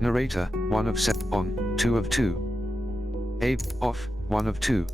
Narrator, 1 of 7 on, 2 of 2. Abe, off, 1 of 2.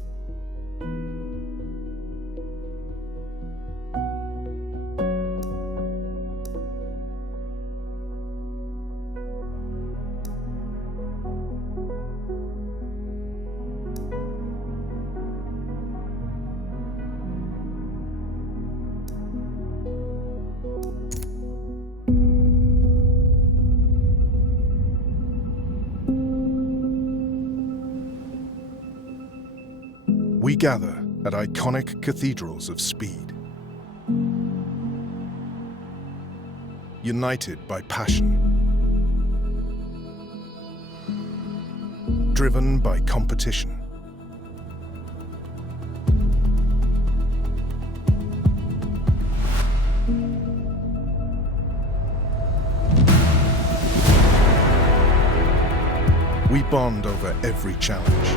We gather at iconic cathedrals of speed, united by passion, driven by competition. We bond over every challenge,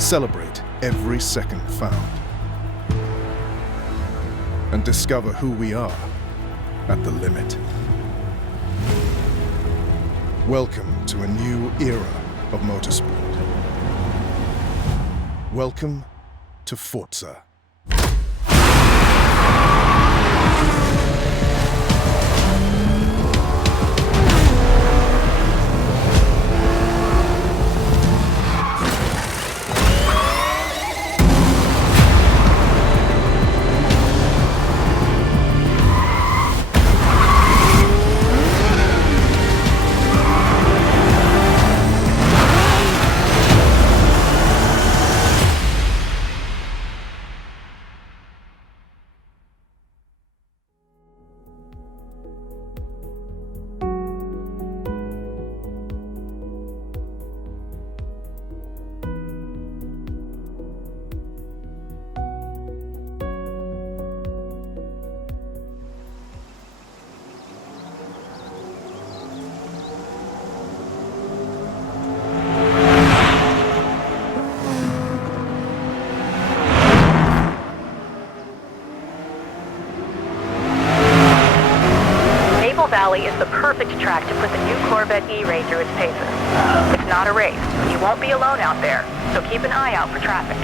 celebrate every second found, and discover who we are at the limit. Welcome to a new era of motorsport. Welcome to Forza. Valley is the perfect track to put the new Corvette E-Ray through its paces. It's not a race. You won't be alone out there, so keep an eye out for traffic.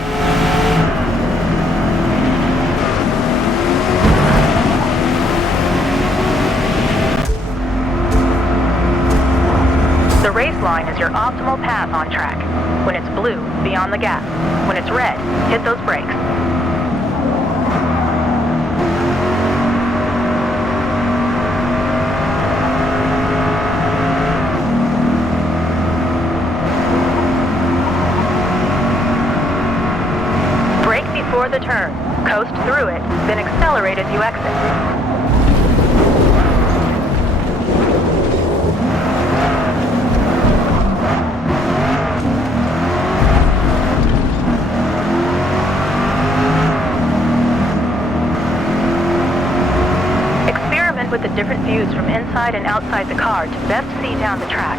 The race line is your optimal path on track. When it's blue, be on the gas. When it's red, hit those brakes. Before the turn, coast through it, then accelerate as you exit. Experiment with the different views from inside and outside the car to best see down the track.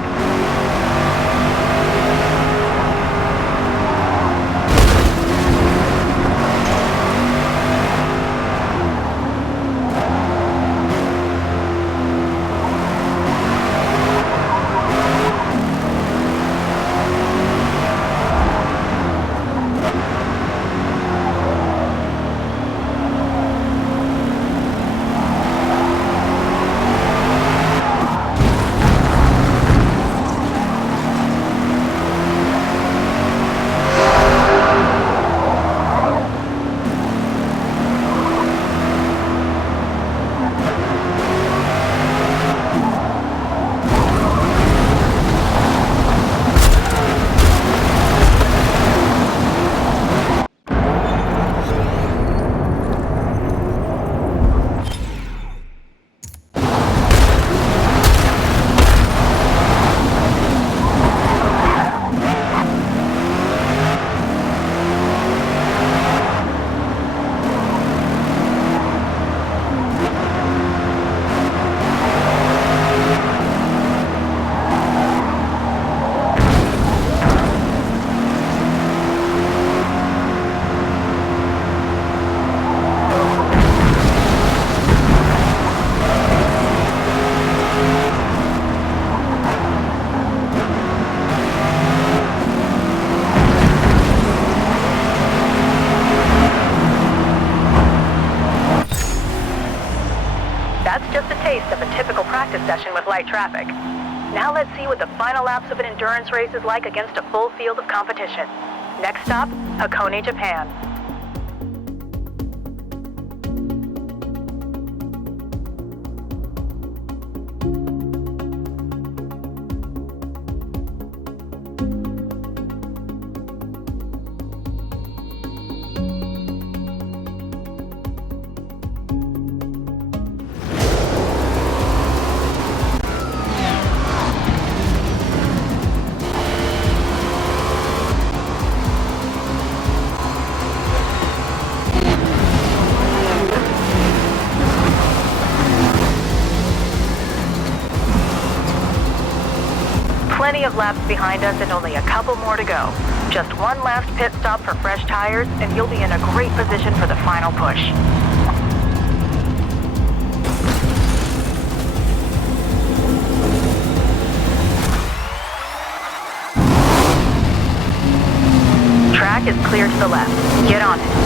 taste of a typical practice session with light traffic. Now let's see what the final laps of an endurance race is like against a full field of competition. Next stop, Hakone, Japan. Plenty of laps behind us and only a couple more to go. Just one last pit stop for fresh tires and you'll be in a great position for the final push. Track is clear to the left. Get on it.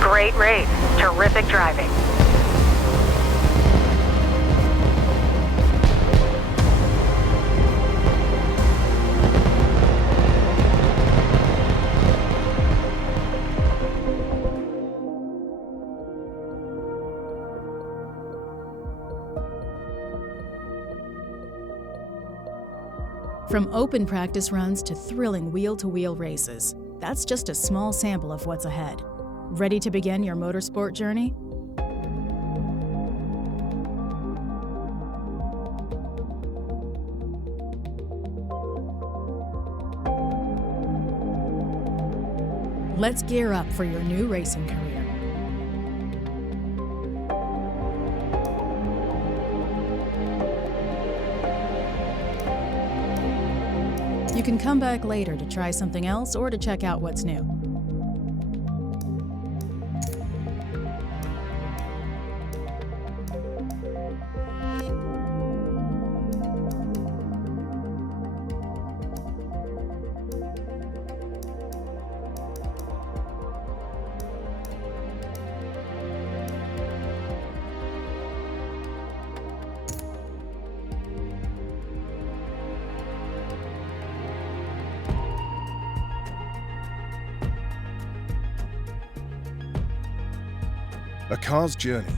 Great race. Terrific driving. From open practice runs to thrilling wheel-to-wheel races, that's just a small sample of what's ahead. Ready to begin your motorsport journey? Let's gear up for your new racing career. You can come back later to try something else or to check out what's new. A car's journey,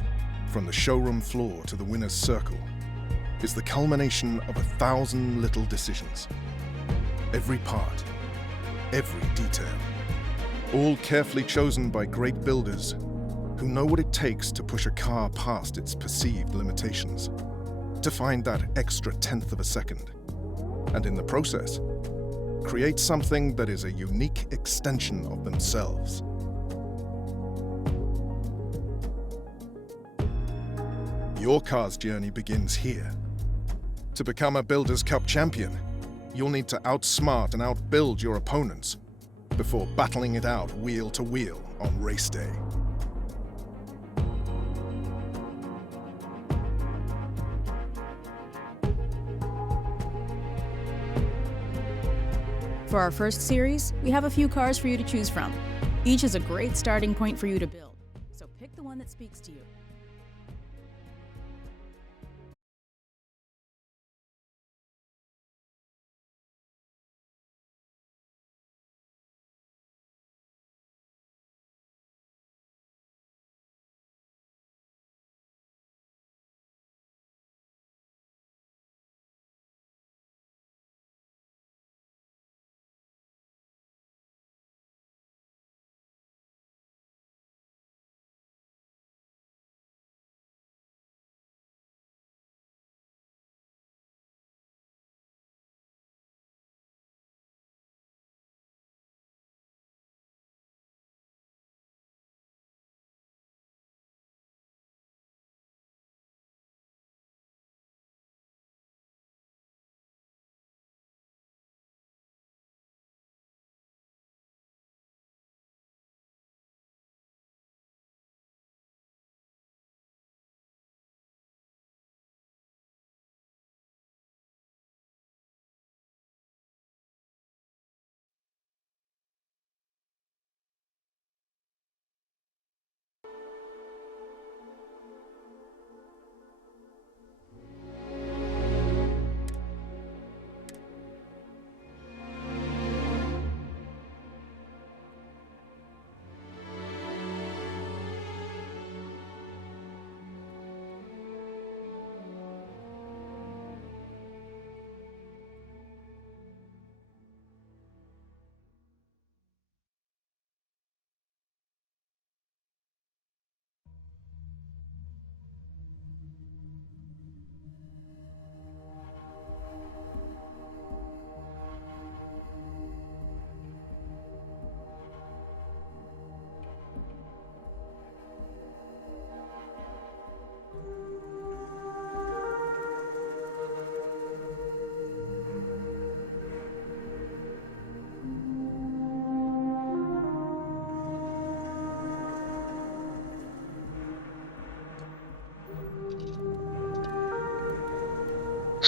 from the showroom floor to the winner's circle, is the culmination of 1,000 little decisions. Every part, every detail, all carefully chosen by great builders who know what it takes to push a car past its perceived limitations, to find that extra tenth of a second, and in the process, create something that is a unique extension of themselves. Your car's journey begins here. To become a Builders' Cup champion, you'll need to outsmart and outbuild your opponents before battling it out wheel to wheel on race day. For our first series, we have a few cars for you to choose from. Each is a great starting point for you to build, so pick the one that speaks to you.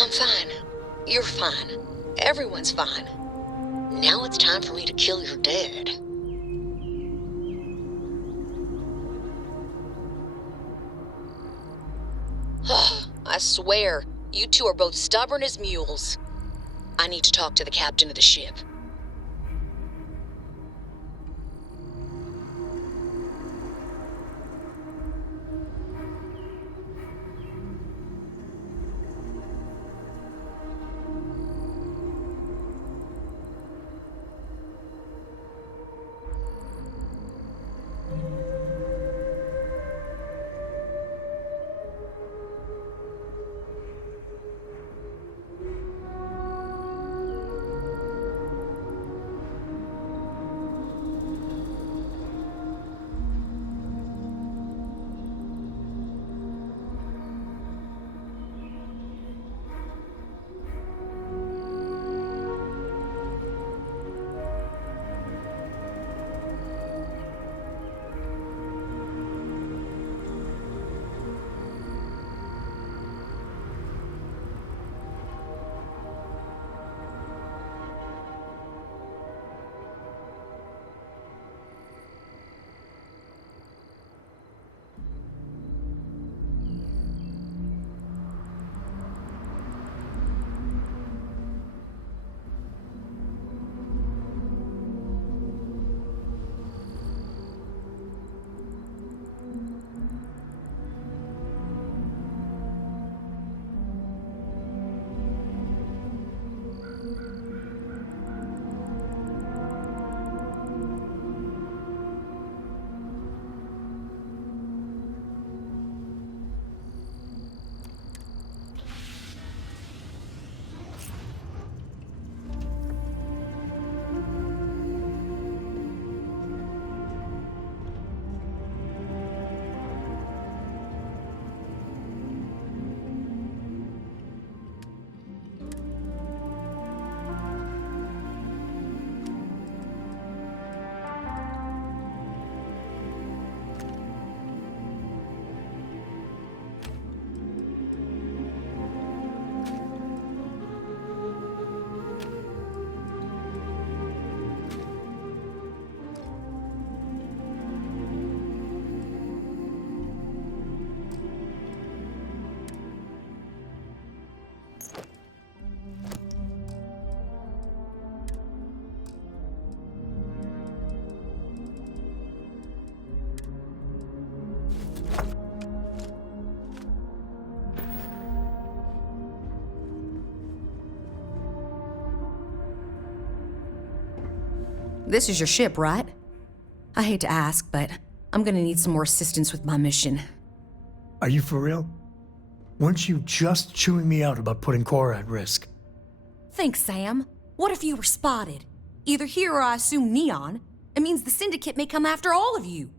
I'm fine. You're fine. Everyone's fine. Now it's time for me to kill your dad. I swear, you two are both stubborn as mules. I need to talk to the captain of the ship. This is your ship, right? I hate to ask, but I'm gonna need some more assistance with my mission. Are you for real? Weren't you just chewing me out about putting Cora at risk? Thanks, Sam. What if you were spotted? Either here or I assume Neon. It means the Syndicate may come after all of you.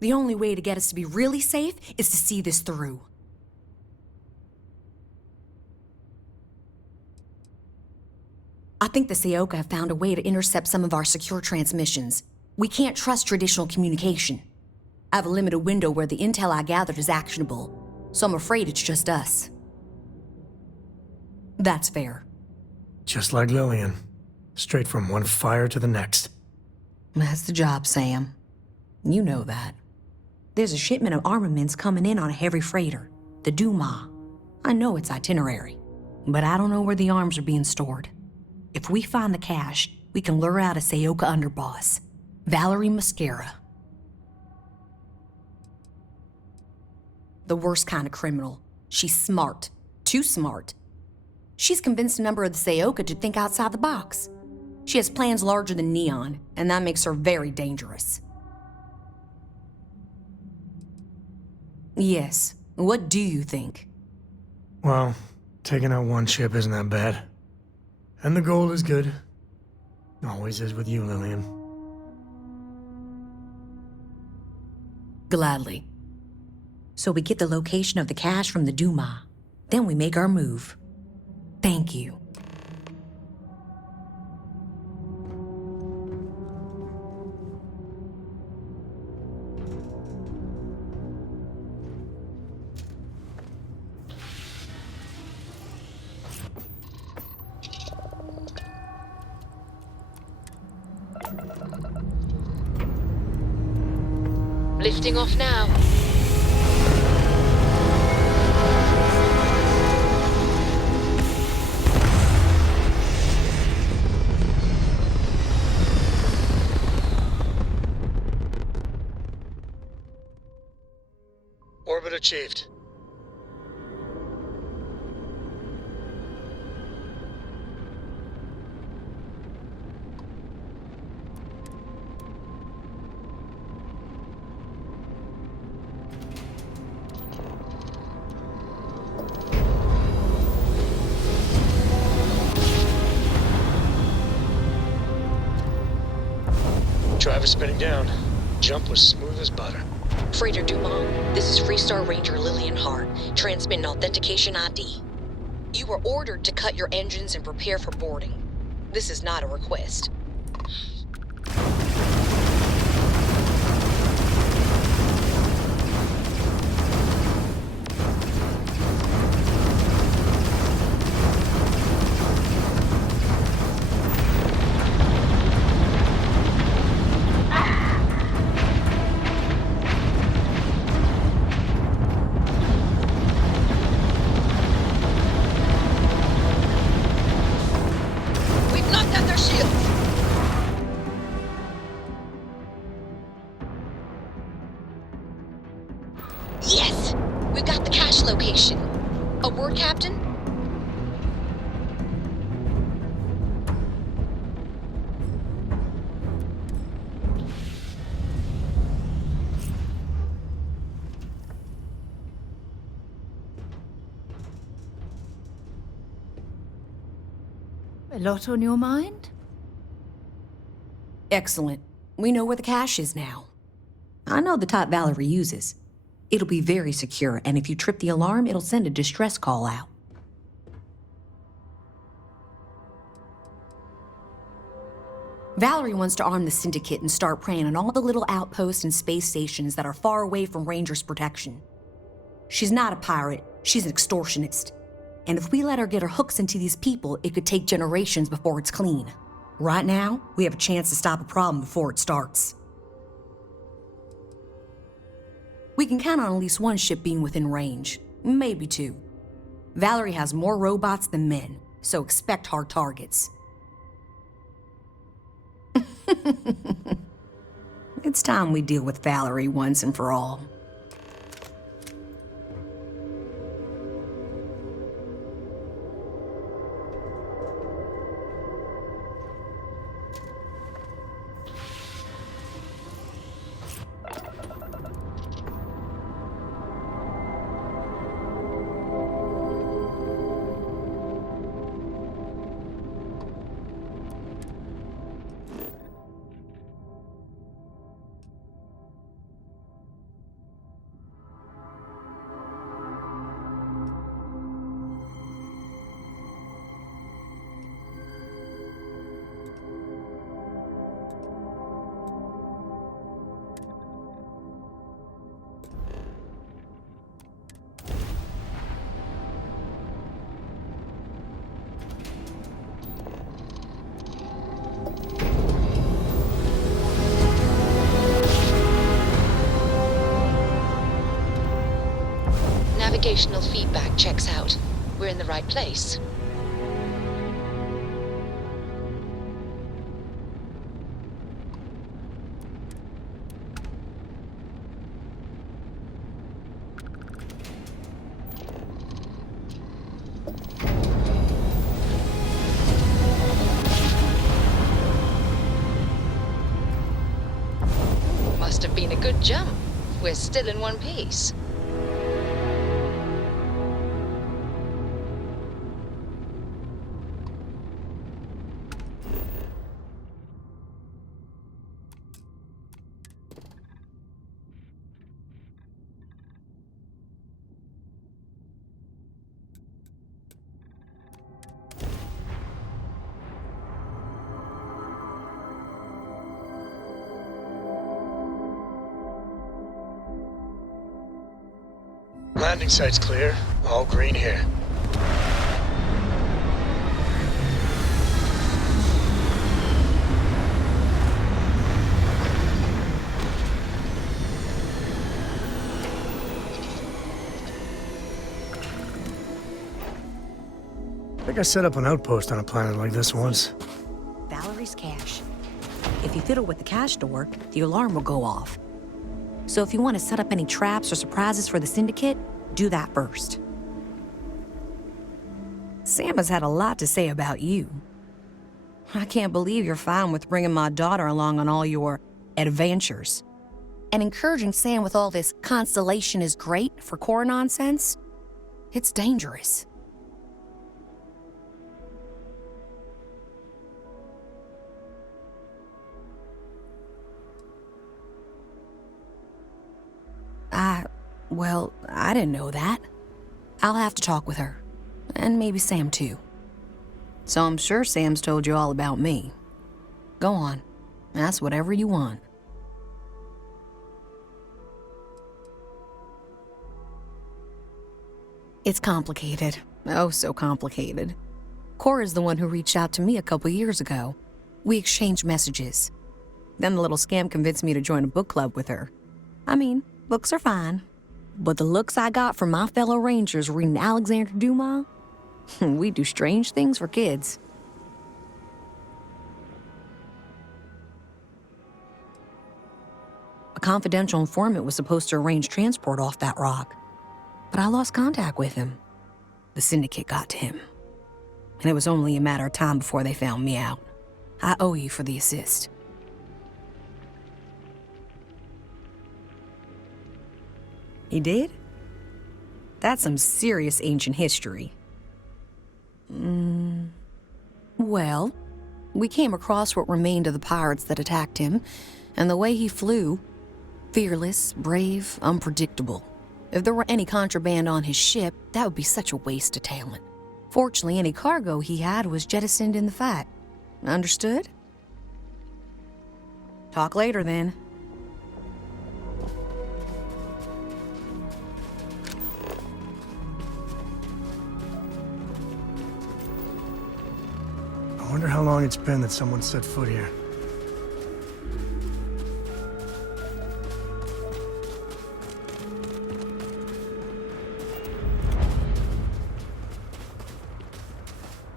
The only way to get us to be really safe is to see this through. I think the Seoka have found a way to intercept some of our secure transmissions. We can't trust traditional communication. I have a limited window where the intel I gathered is actionable, so I'm afraid it's just us. That's fair. Just like Lillian. Straight from one fire to the next. That's the job, Sam. You know that. There's a shipment of armaments coming in on a heavy freighter, the Duma. I know its itinerary, but I don't know where the arms are being stored. If we find the cache, we can lure out a Seoka underboss, Valerie Mascara. The worst kind of criminal. She's smart. Too smart. She's convinced a member of the Seoka to think outside the box. She has plans larger than Neon, and that makes her very dangerous. Yes. What do you think? Well, taking out one ship isn't that bad. And the goal is good. Always is with you, Lillian. Gladly. So we get the location of the cache from the Duma. Then we make our move. Thank you. Lifting off now. Orbit achieved. Driver spinning down. Jump was smooth as butter. Freighter Dumont, this is Freestar Ranger Lillian Hart, transmitting authentication ID. You were ordered to cut your engines and prepare for boarding. This is not a request. Yes! We've got the cache location. A word, Captain? A lot on your mind? Excellent. We know where the cache is now. I know the type Valerie uses. It'll be very secure, and if you trip the alarm, it'll send a distress call out. Valerie wants to arm the Syndicate and start preying on all the little outposts and space stations that are far away from Ranger's protection. She's not a pirate, she's an extortionist. And if we let her get her hooks into these people, it could take generations before it's clean. Right now, we have a chance to stop a problem before it starts. We can count on at least one ship being within range, maybe two. Valerie has more robots than men, so expect hard targets. It's time we deal with Valerie once and for all. Observational feedback checks out. We're in the right place. Must have been a good jump. We're still in one piece. Landing site's clear. All green here. I think I set up an outpost on a planet like this once. Valerie's cache. If you fiddle with the cache door, the alarm will go off. So if you want to set up any traps or surprises for the Syndicate, do that first. Sam has had a lot to say about you. I can't believe you're fine with bringing my daughter along on all your adventures. And encouraging Sam with all this constellation is great for core nonsense. It's dangerous. Well, I didn't know that. I'll have to talk with her. And maybe Sam too. So I'm sure Sam's told you all about me. Go on. Ask whatever you want. It's complicated. Oh, so complicated. Cora's the one who reached out to me a couple years ago. We exchanged messages. Then the little scam convinced me to join a book club with her. I mean, books are fine. But the looks I got from my fellow Rangers reading Alexander Dumas, we do strange things for kids. A confidential informant was supposed to arrange transport off that rock, but I lost contact with him. The Syndicate got to him, and it was only a matter of time before they found me out. I owe you for the assist. You did? That's some serious ancient history. Well, we came across what remained of the pirates that attacked him, and the way he flew, fearless, brave, unpredictable. If there were any contraband on his ship, that would be such a waste of talent. Fortunately, any cargo he had was jettisoned in the fight. Understood? Talk later, then. I wonder how long it's been that someone set foot here.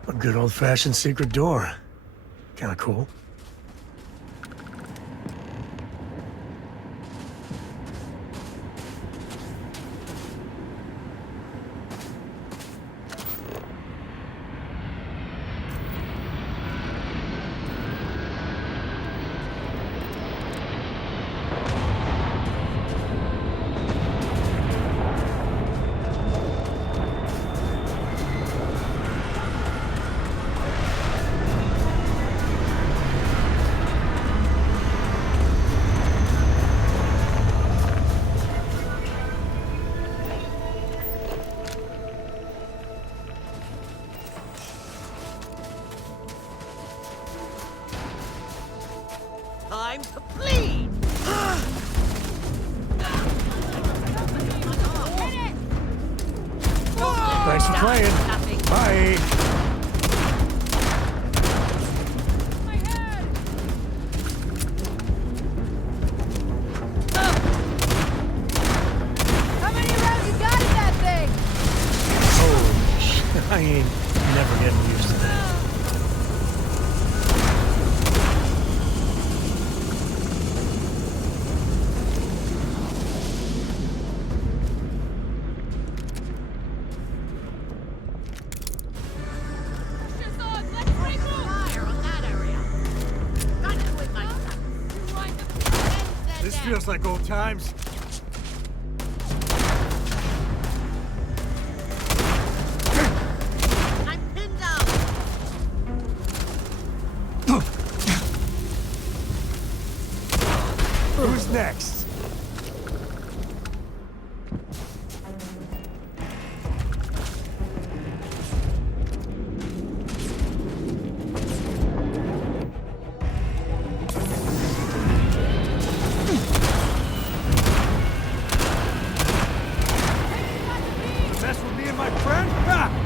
A good old-fashioned secret door. Kinda cool. Time to bleed! Thanks for playing. Bye. How many rounds you got in that thing? This feels like old times. I'm pinned down. Who's next? Mess with me and my friend? Ha!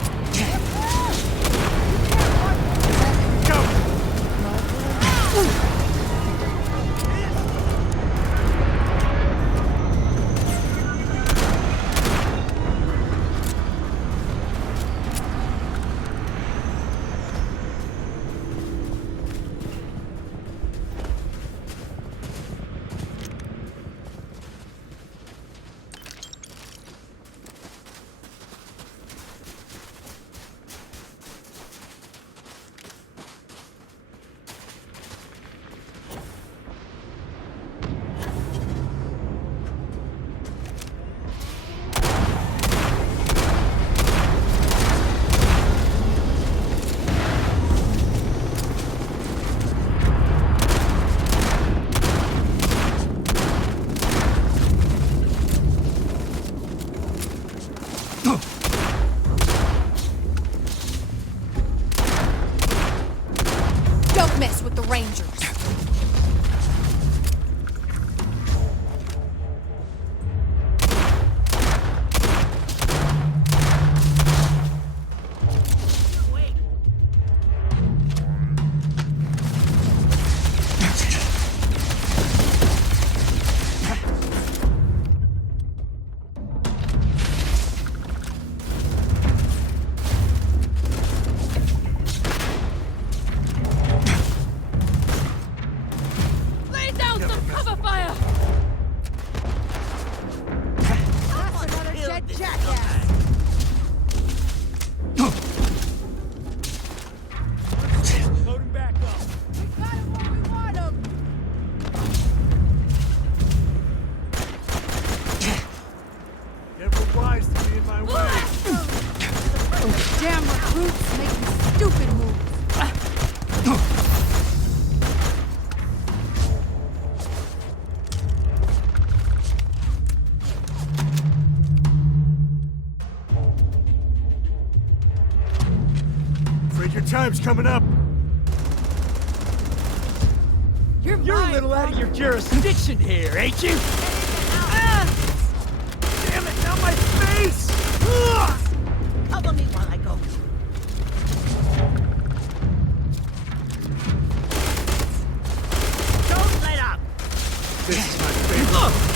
Don't mess with the Rangers. Lay down some cover fire. That's another dead jackass. Loading back up. We got him where we want him. Never wise to be in my way. Those damn recruits making stupid moves. Afraid your time's coming up. You're You're a mine, little out of Punk. your jurisdiction here, ain't you? Ah! Damn it, not my face! Ugh! Cover me while I go. Don't let up. This is my favorite.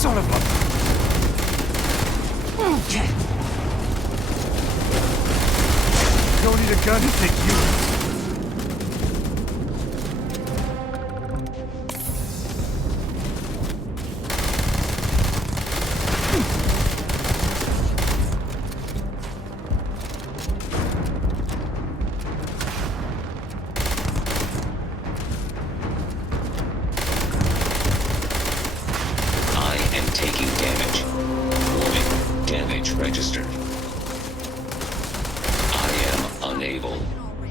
Son of a... Don't need a gun to take you. I am taking damage. Warning, damage registered. I am unable.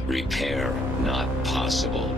Repair not possible.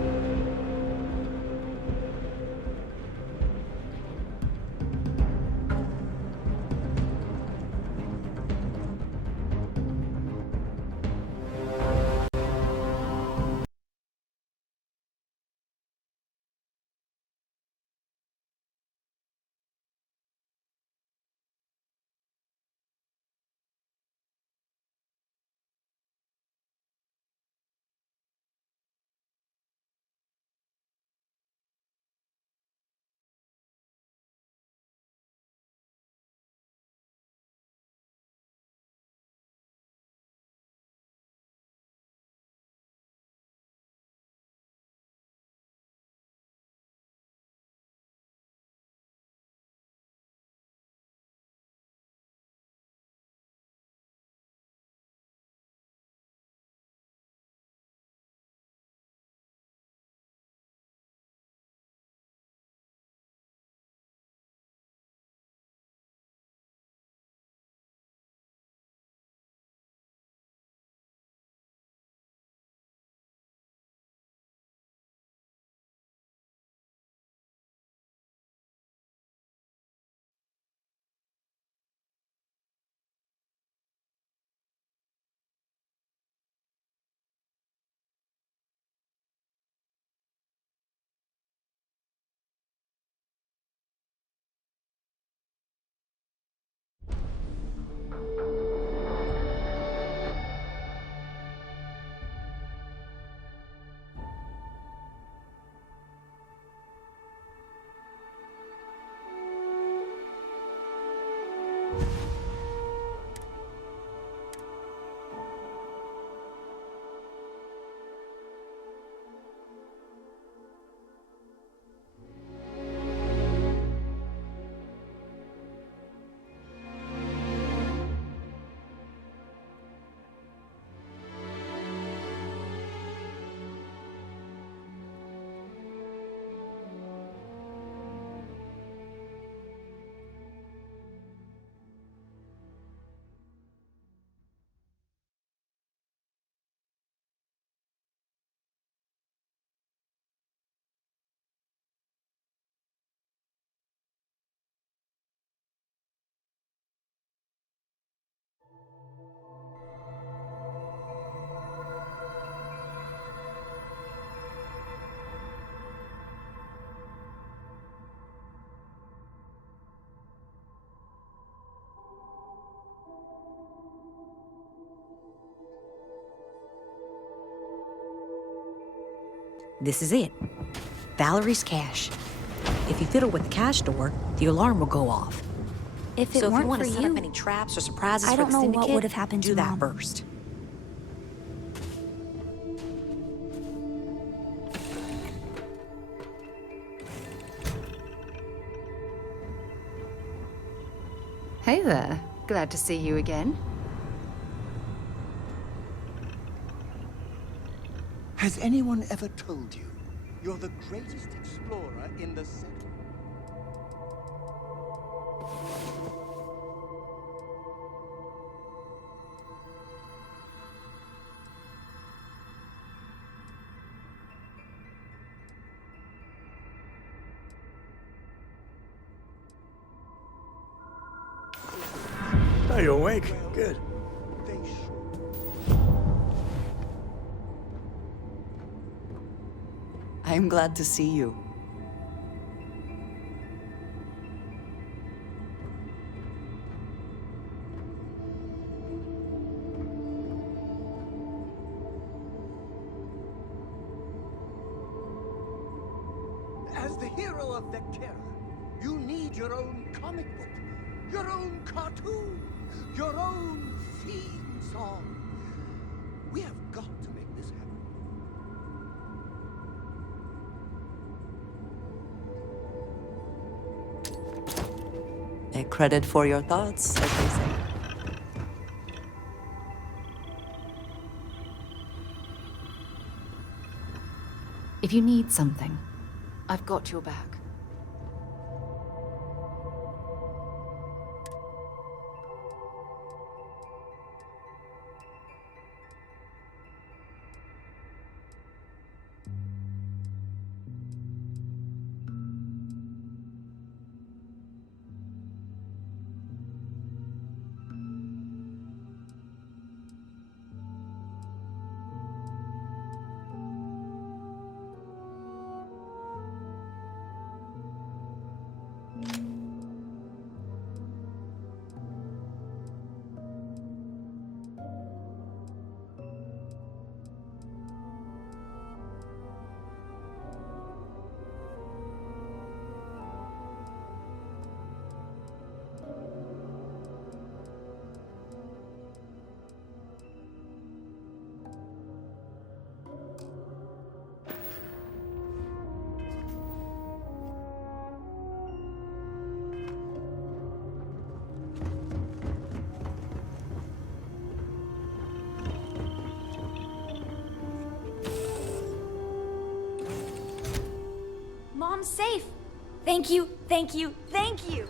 This is it. Valerie's cache. If you fiddle with the cache door, the alarm will go off. If it So if weren't you want for to set you, up any traps or surprises I for don't the know syndicate, what would have happened do to that Mom. first. Hey there. Glad to see you again. Has anyone ever told you you're the greatest explorer in the city? Oh, you awake? Good. I am glad to see you. As the hero of Vectera, You need your own comic book, your own cartoon, your own theme song. We have got to make this happen. Take credit for your thoughts, as they say. If you need something, I've got your back. Mom's safe. Thank you, thank you, thank you.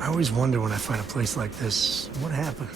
I always wonder when I find a place like this, what happened?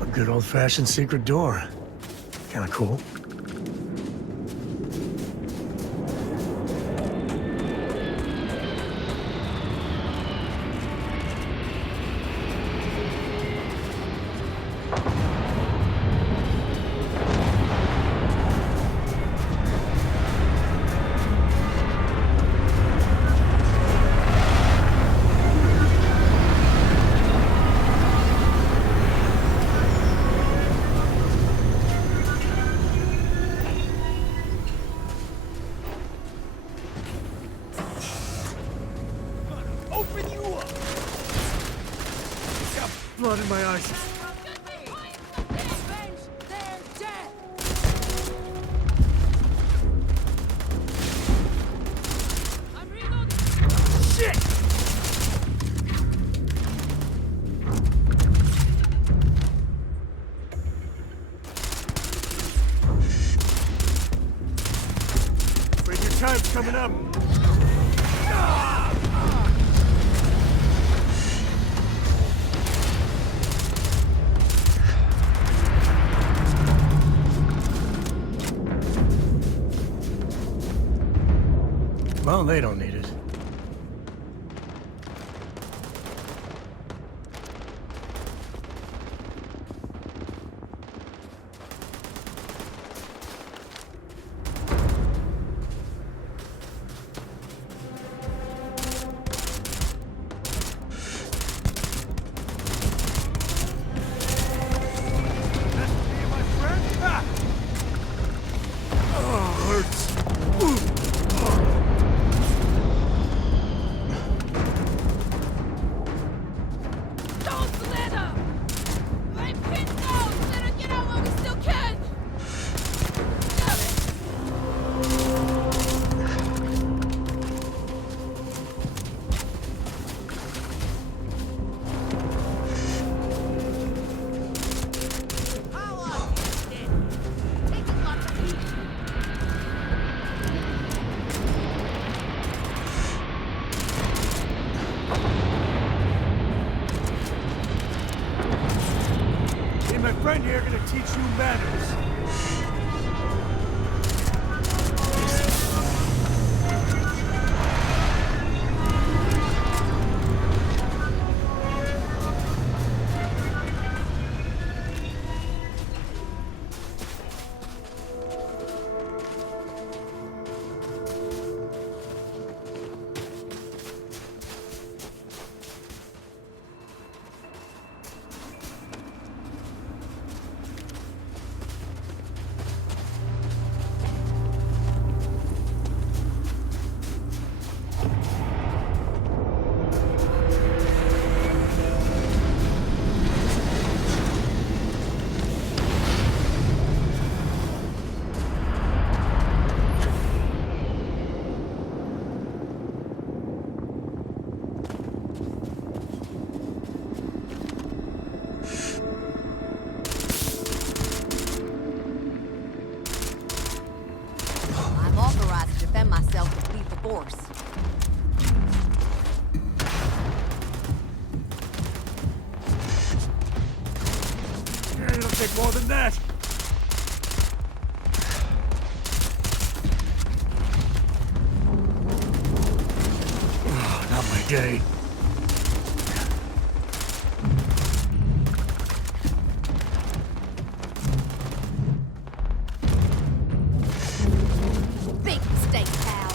A good old-fashioned secret door. Kinda cool. Open you up! Got blood in my eyes. Shit! Afraid your time's coming up. Well, they don't need it. teach you manners. Take more than that. Oh, not my day. Big mistake, pal.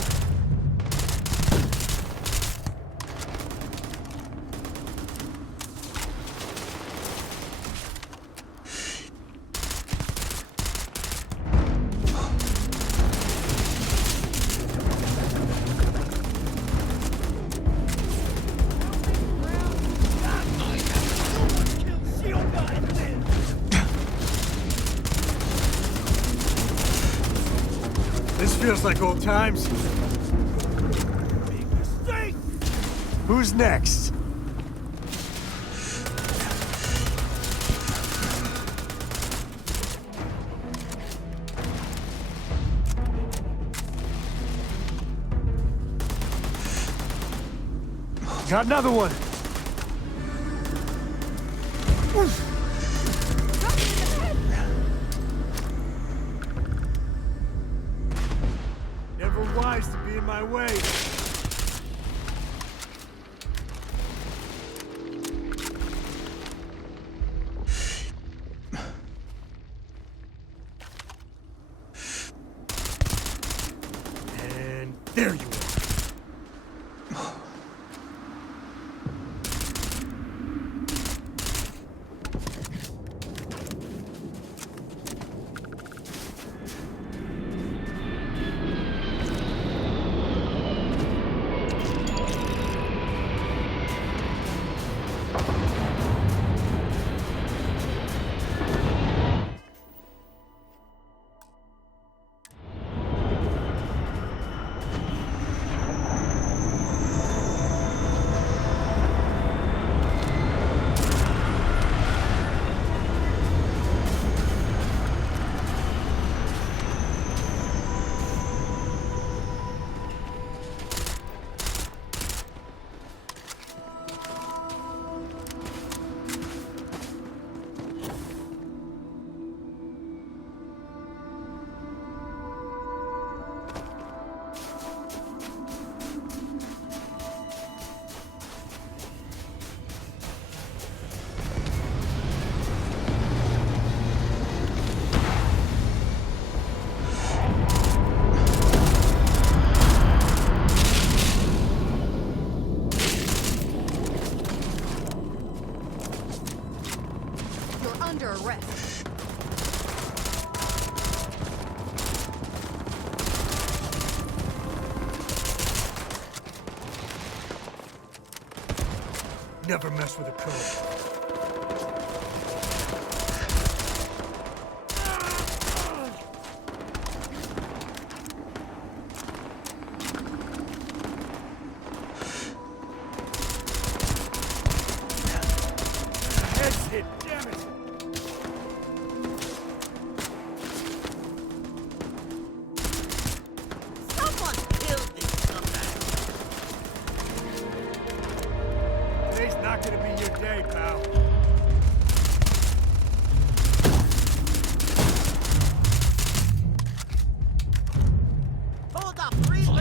This feels like old times. Big mistake! Who's next? Got another one. Never wise to be in my way. And there you are. Under arrest. Never mess with a code. Exit, damn it! Someone killed this scumbag. Today's not gonna be your day, pal.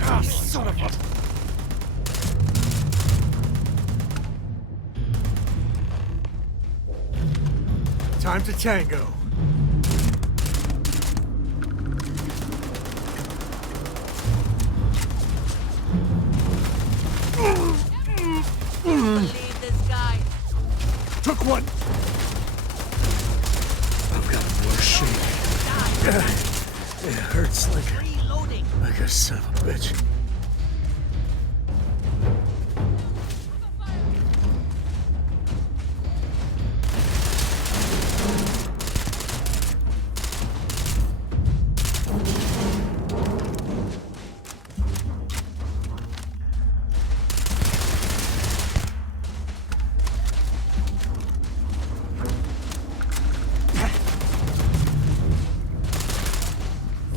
Ah, son of a... Time to tango. Believe this guy. Took one. I've got worse shape. It hurts Reloading. like a son of a bitch.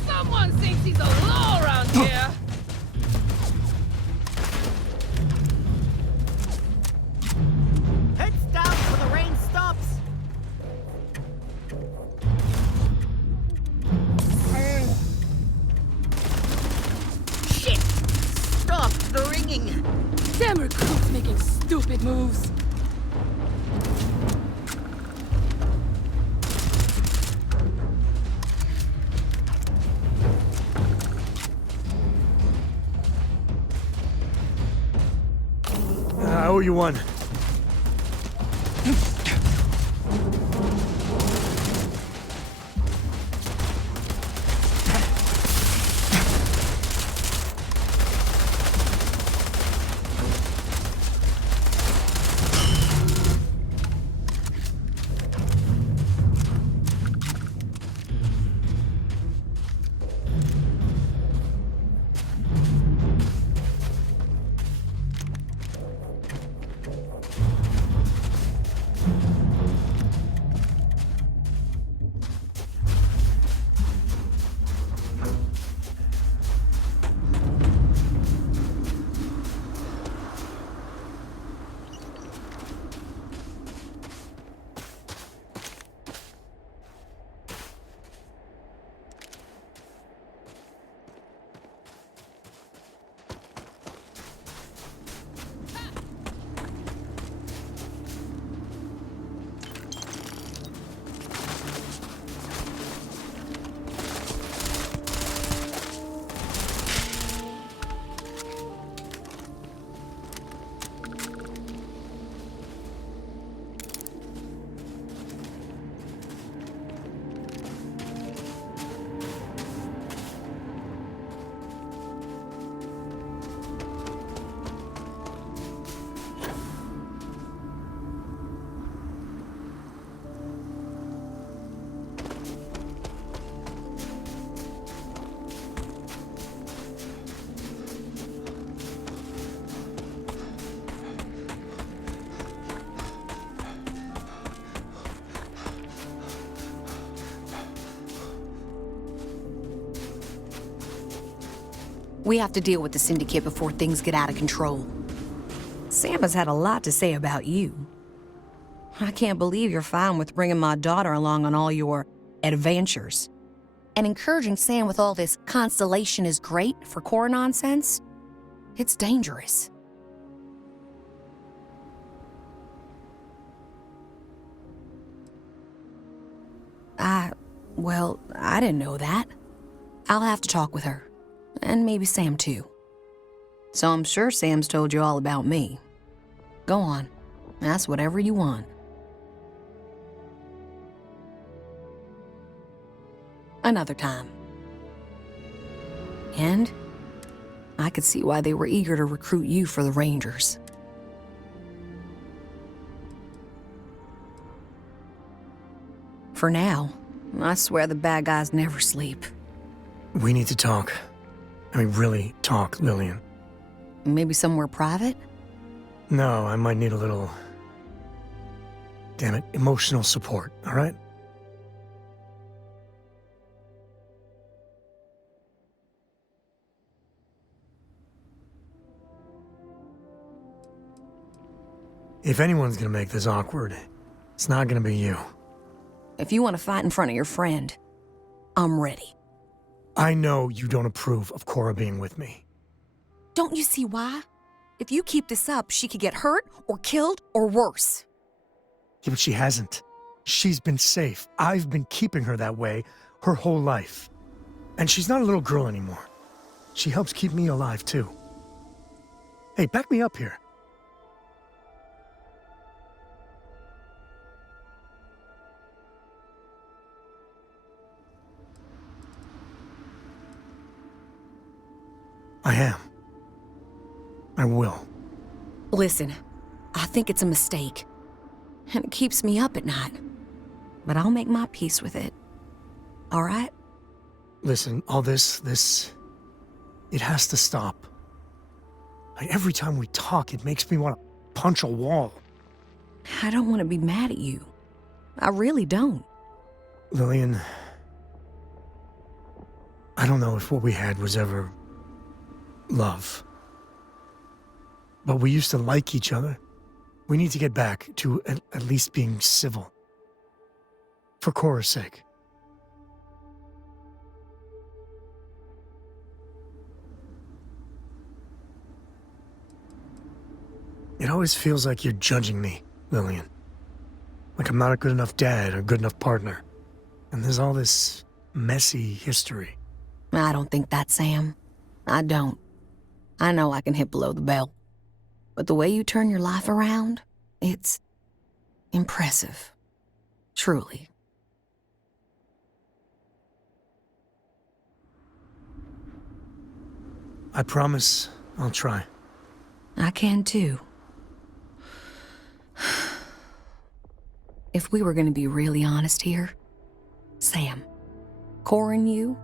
Someone thinks he's a law around here. Heads down for the rain stops. Shit! Stop the ringing. Damn recruits making stupid moves. I owe you one. We have to deal with the Syndicate before things get out of control. Sam has had a lot to say about you. I can't believe you're fine with bringing my daughter along on all your adventures. And encouraging Sam with all this constellation is great for core nonsense. It's dangerous. Well, I didn't know that. I'll have to talk with her. And maybe Sam too. So I'm sure Sam's told you all about me. Go on. Ask whatever you want. Another time. And I could see why they were eager to recruit you for the Rangers. For now, I swear the bad guys never sleep. We need to talk. I mean, really talk, Lillian. Maybe somewhere private? No, I might need a little... damn it, emotional support, all right? If anyone's gonna make this awkward, it's not gonna be you. If you want to fight in front of your friend, I'm ready. I know you don't approve of Cora being with me. Don't you see why? If you keep this up, she could get hurt or killed or worse. Yeah, but she hasn't. She's been safe. I've been keeping her that way her whole life. And she's not a little girl anymore. She helps keep me alive, too. Hey, back me up here. I am. I will. Listen, I think it's a mistake. And it keeps me up at night. But I'll make my peace with it. All right? Listen, all this, it has to stop. Like, every time we talk, it makes me want to punch a wall. I don't want to be mad at you. I really don't. Lillian, I don't know if what we had was ever love. But we used to like each other. We need to get back to at least being civil. For Cora's sake. It always feels like you're judging me, Lillian. Like I'm not a good enough dad or good enough partner. And there's all this messy history. I don't think that, Sam. I don't. I know I can hit below the belt. But the way you turn your life around, it's impressive. Truly. I promise I'll try. I can too. If we were going to be really honest here, Sam, Cora and you,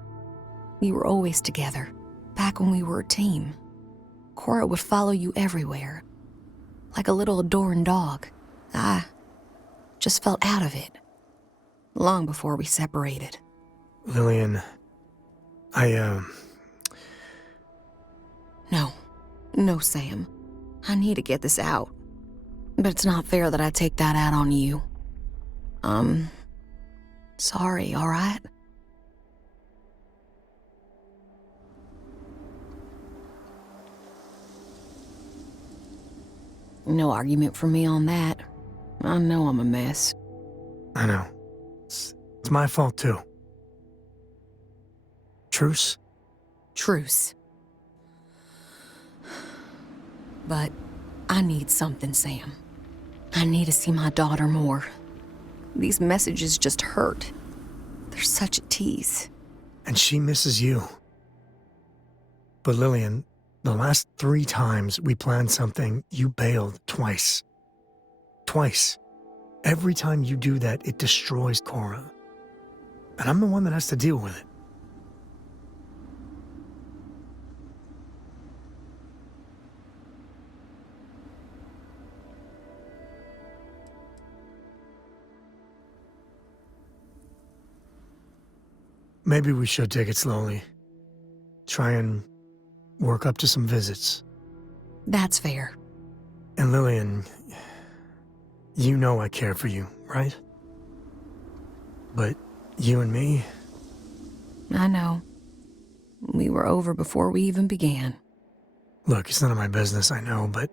we were always together, back when we were a team. Cora would follow you everywhere, like a little adoring dog. I just felt out of it, long before we separated. Lillian, No, Sam. I need to get this out. But it's not fair that I take that out on you. Sorry, all right? No argument from me on that. I know I'm a mess. I know. It's my fault, too. Truce? Truce. But I need something, Sam. I need to see my daughter more. These messages just hurt. They're such a tease. And she misses you. But Lillian, the last 3 times we planned something, you bailed twice. Twice. Every time you do that, it destroys Cora. And I'm the one that has to deal with it. Maybe we should take it slowly. Try and work up to some visits. That's fair. And Lillian, you know I care for you, right? But you and me? I know. We were over before we even began. Look, it's none of my business, I know, but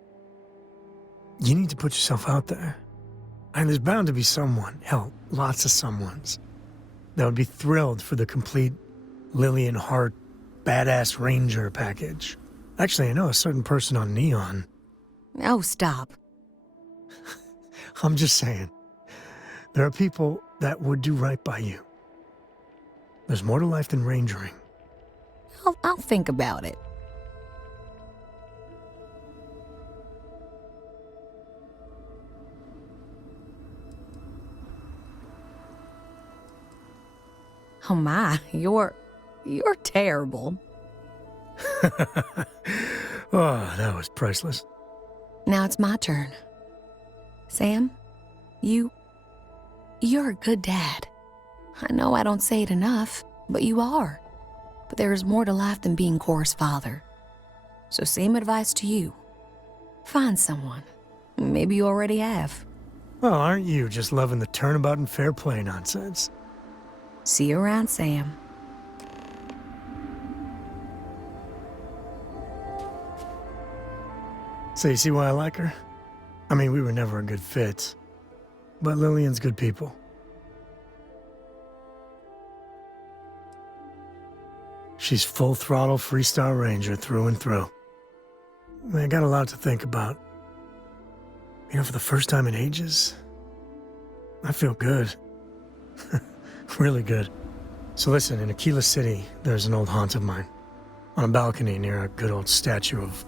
you need to put yourself out there. And there's bound to be someone, hell, lots of someones, that would be thrilled for the complete Lillian Hart badass ranger package. Actually, I know a certain person on Neon. Oh, stop. I'm just saying. There are people that would do right by you. There's more to life than rangering. I'll think about it. Oh my, you're terrible. Oh, that was priceless. Now it's my turn. Sam, you're a good dad. I know I don't say it enough, but you are. But there is more to life than being Cora's father. So same advice to you. Find someone. Maybe you already have. Well, aren't you just loving the turnabout and fair play nonsense? See you around, Sam. So you see why I like her? I mean, we were never a good fit, but Lillian's good people. She's full throttle Freestar Ranger through and through. I mean, I got a lot to think about. You know, for the first time in ages, I feel good. Really good. So listen, in Aquila City, there's an old haunt of mine. On a balcony near a good old statue of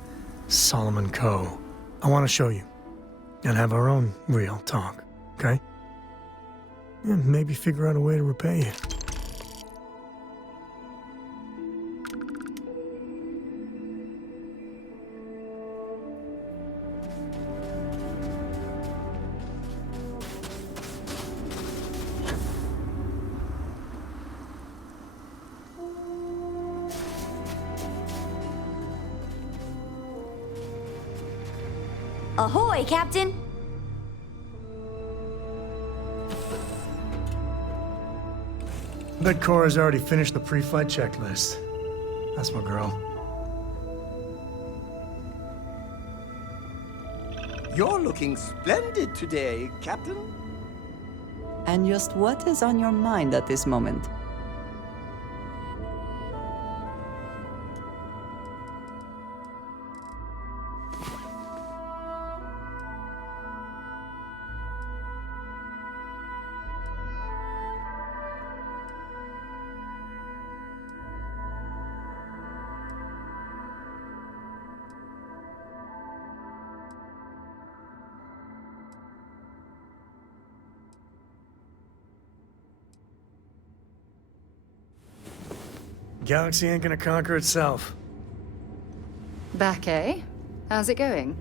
Solomon Coe. I want to show you. And have our own real talk, okay? And maybe figure out a way to repay you. Ahoy, Captain! I bet Cora's already finished the pre-flight checklist. That's my girl. You're looking splendid today, Captain. And just what is on your mind at this moment? Galaxy ain't gonna conquer itself. Back, eh? How's it going?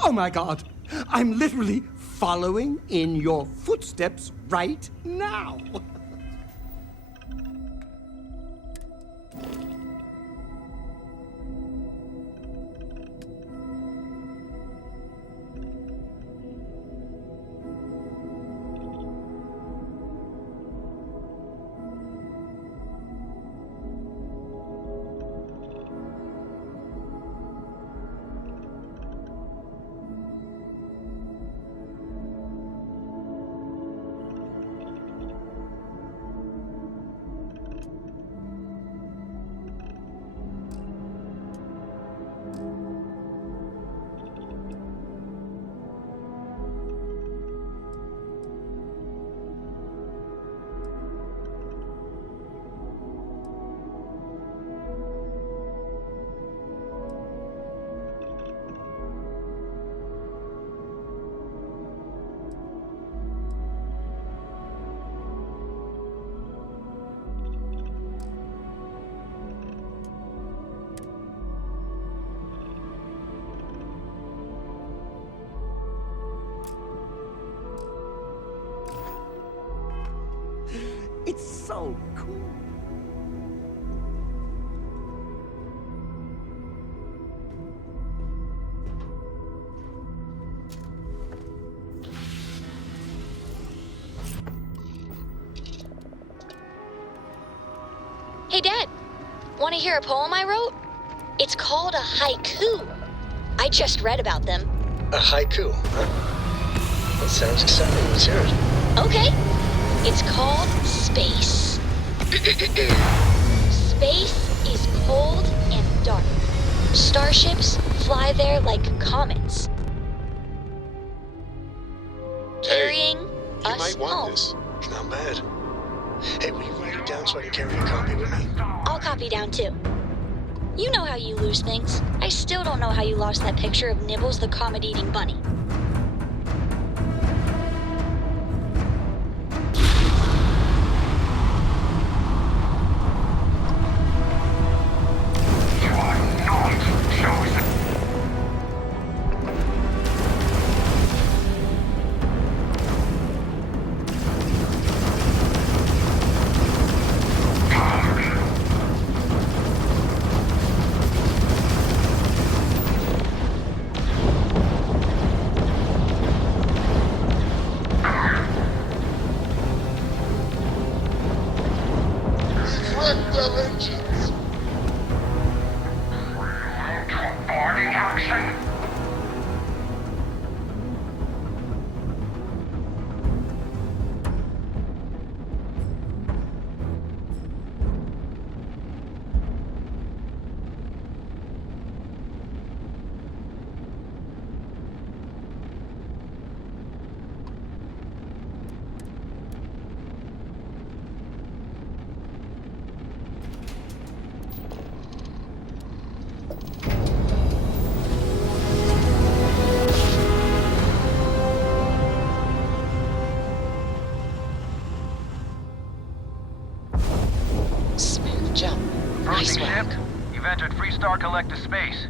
Oh my god! I'm literally following in your footsteps right now! It's so cool. Hey, Dad. Want to hear a poem I wrote? It's called a haiku. I just read about them. A haiku, huh? That sounds exciting. Let's hear it. Okay. It's called space. Space is cold and dark. Starships fly there like comets. Carrying us might want home. this. Not bad. Hey, will you write it down so I can carry a copy with me? I'll copy down too. You know how you lose things. I still don't know how you lost that picture of Nibbles the comet-eating bunny. Boarding action. reselect to space.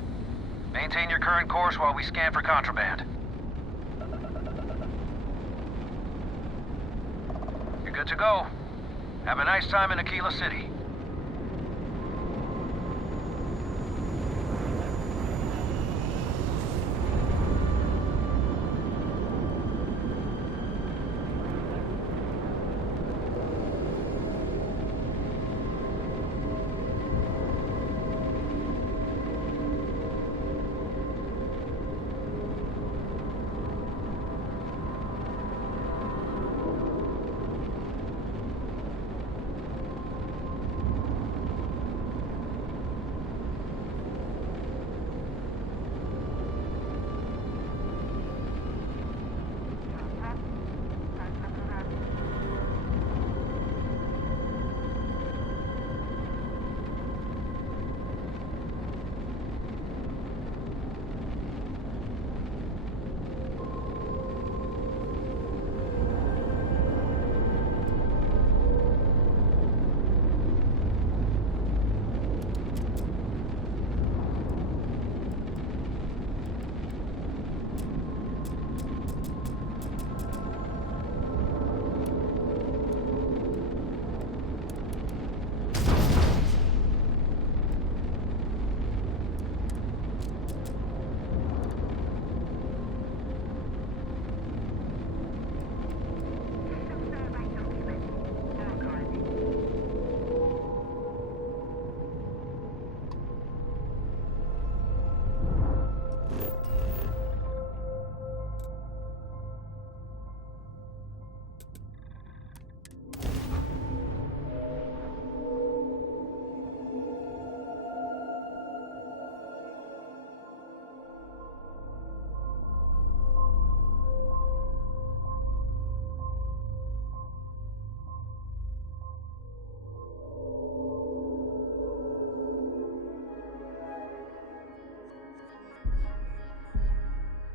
Maintain your current course while we scan for contraband. You're good to go. Have a nice time in Aquila City.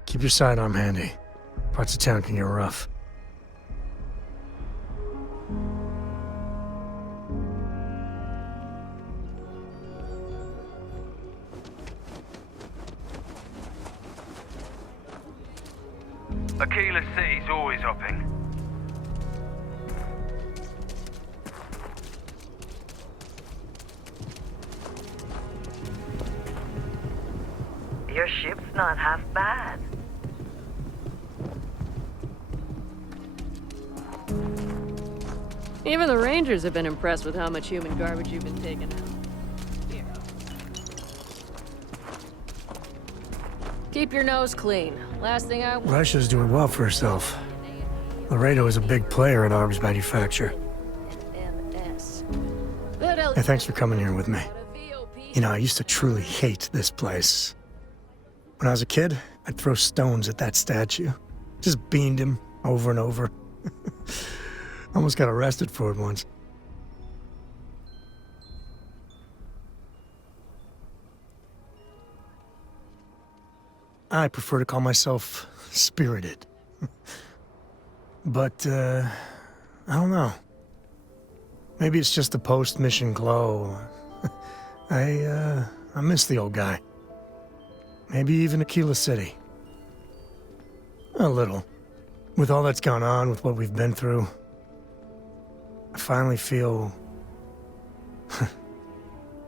Keep your sidearm handy. Parts of town can get rough. Aquila City's always hopping. Your ship's not half bad. Even the Rangers have been impressed with how much human garbage you've been taking out. Here. Keep your nose clean. Last thing I want. Russia's doing well for herself. Laredo is a big player in arms manufacture. Hey, thanks for coming here with me. You know, I used to truly hate this place. When I was a kid, I'd throw stones at that statue. Just beamed him over and over. Almost got arrested for it once. I prefer to call myself spirited. But, I don't know. Maybe it's just the post-mission glow. I miss the old guy. Maybe even Aquila City. A little. With all that's gone on, with what we've been through, I finally feel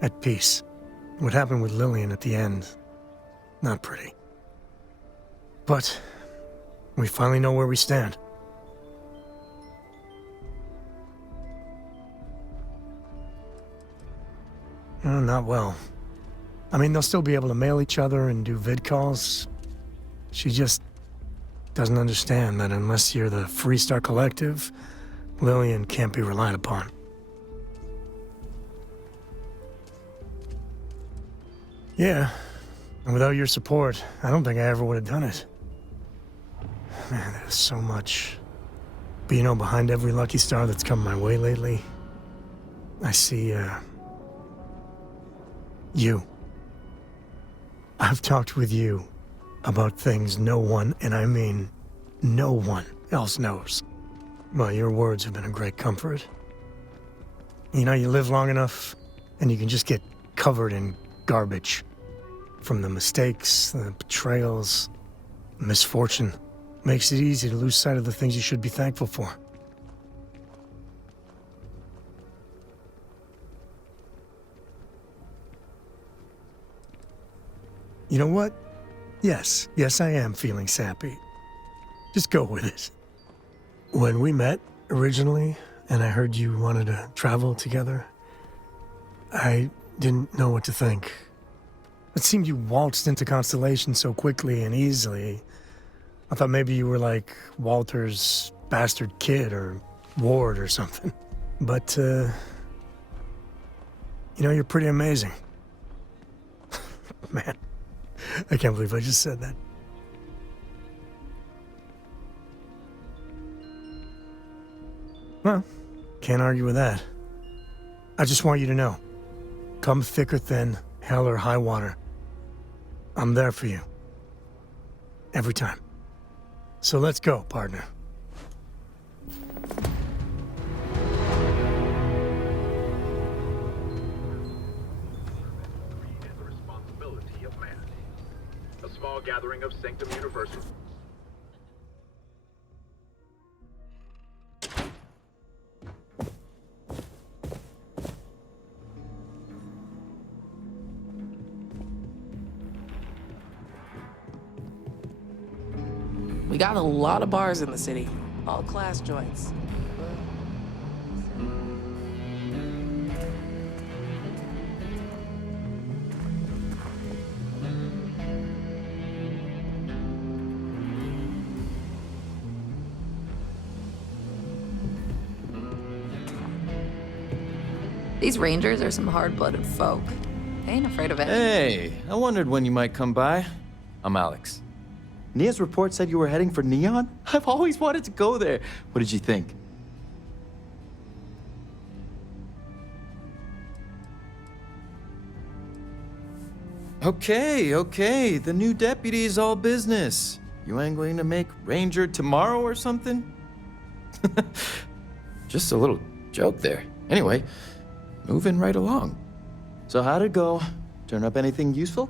at peace. What happened with Lillian at the end, not pretty. But we finally know where we stand. Not well. I mean, they'll still be able to mail each other and do vid calls. She just doesn't understand that unless you're the Freestar Collective, Lillian can't be relied upon. Yeah, and without your support, I don't think I ever would have done it. Man, there's so much. But you know, behind every Lucky Star that's come my way lately, I see, you. I've talked with you about things no one, and I mean no one, else knows. Well, your words have been a great comfort. You know, you live long enough, and you can just get covered in garbage. From the mistakes, the betrayals, misfortune. Makes it easy to lose sight of the things you should be thankful for. You know what? Yes, I am feeling sappy. Just go with it. When we met originally, and I heard you wanted to travel together, I didn't know what to think. It seemed you waltzed into Constellation so quickly and easily. I thought maybe you were like Walter's bastard kid or Ward or something. But, you know, you're pretty amazing. Man, I can't believe I just said that. Well, can't argue with that. I just want you to know, come thick or thin, hell or high water, I'm there for you. Every time. So let's go, partner. The responsibility of man. A small gathering of Sanctum Universal. We got a lot of bars in the city, all class joints. These rangers are some hard-blooded folk. They ain't afraid of anything. Hey, I wondered when you might come by. I'm Alex. Nia's report said you were heading for Neon? I've always wanted to go there. What did you think? Okay. The new deputy is all business. You ain't going to make Ranger tomorrow or something? Just a little joke there. Anyway, moving right along. So how'd it go? Turn up anything useful?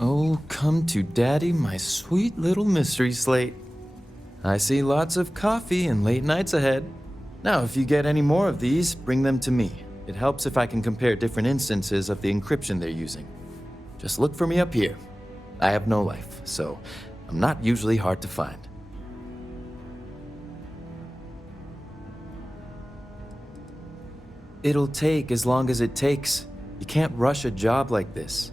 Oh, come to daddy, my sweet little mystery slate. I see lots of coffee and late nights ahead. Now, if you get any more of these, bring them to me. It helps if I can compare different instances of the encryption they're using. Just look for me up here. I have no life, so I'm not usually hard to find. It'll take as long as it takes. You can't rush a job like this.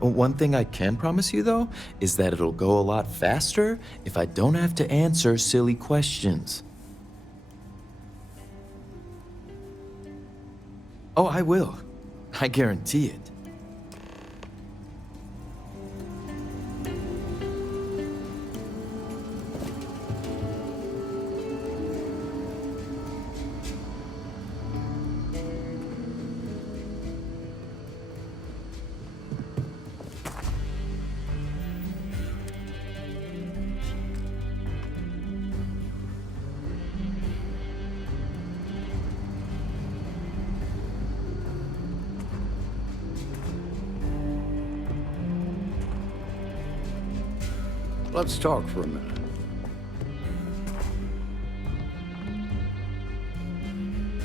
One thing I can promise you, though, is that it'll go a lot faster if I don't have to answer silly questions. Oh, I will. I guarantee it. Let's talk for a minute.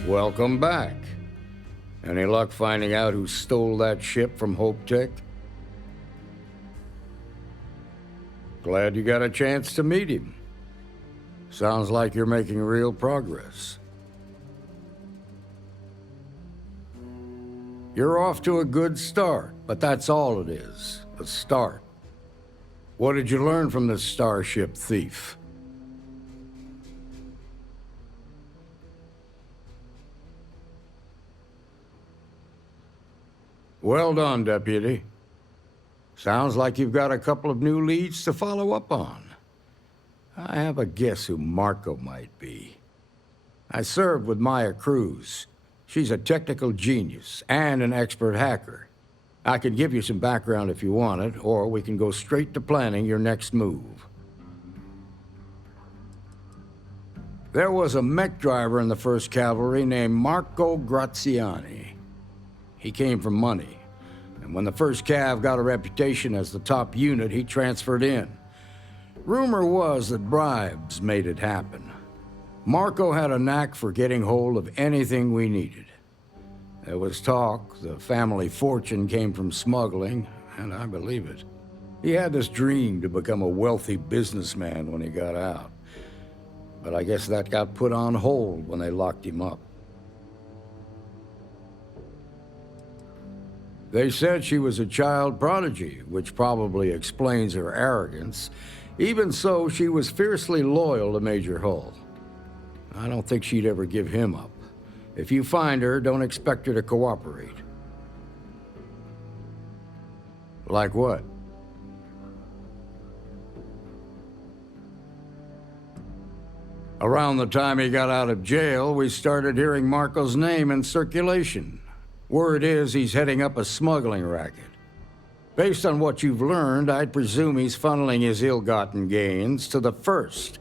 Welcome back. Any luck finding out who stole that ship from Hope Tech? Glad you got a chance to meet him. Sounds like you're making real progress. You're off to a good start, but that's all it is, a start. What did you learn from this starship thief? Well done, Deputy. Sounds like you've got a couple of new leads to follow up on. I have a guess who Marco might be. I served with Maya Cruz. She's a technical genius and an expert hacker. I could give you some background if you want it, or we can go straight to planning your next move. There was a mech driver in the 1st Cavalry named Marco Graziani. He came from money, and when the 1st Cav got a reputation as the top unit, he transferred in. Rumor was that bribes made it happen. Marco had a knack for getting hold of anything we needed. There was talk the family fortune came from smuggling, and I believe it. He had this dream to become a wealthy businessman when he got out. But I guess that got put on hold when they locked him up. They said she was a child prodigy, which probably explains her arrogance. Even so, she was fiercely loyal to Major Hull. I don't think she'd ever give him up. If you find her, don't expect her to cooperate. Like what? Around the time he got out of jail, we started hearing Marco's name in circulation. Word is he's heading up a smuggling racket. Based on what you've learned, I'd presume he's funneling his ill-gotten gains to the 1st.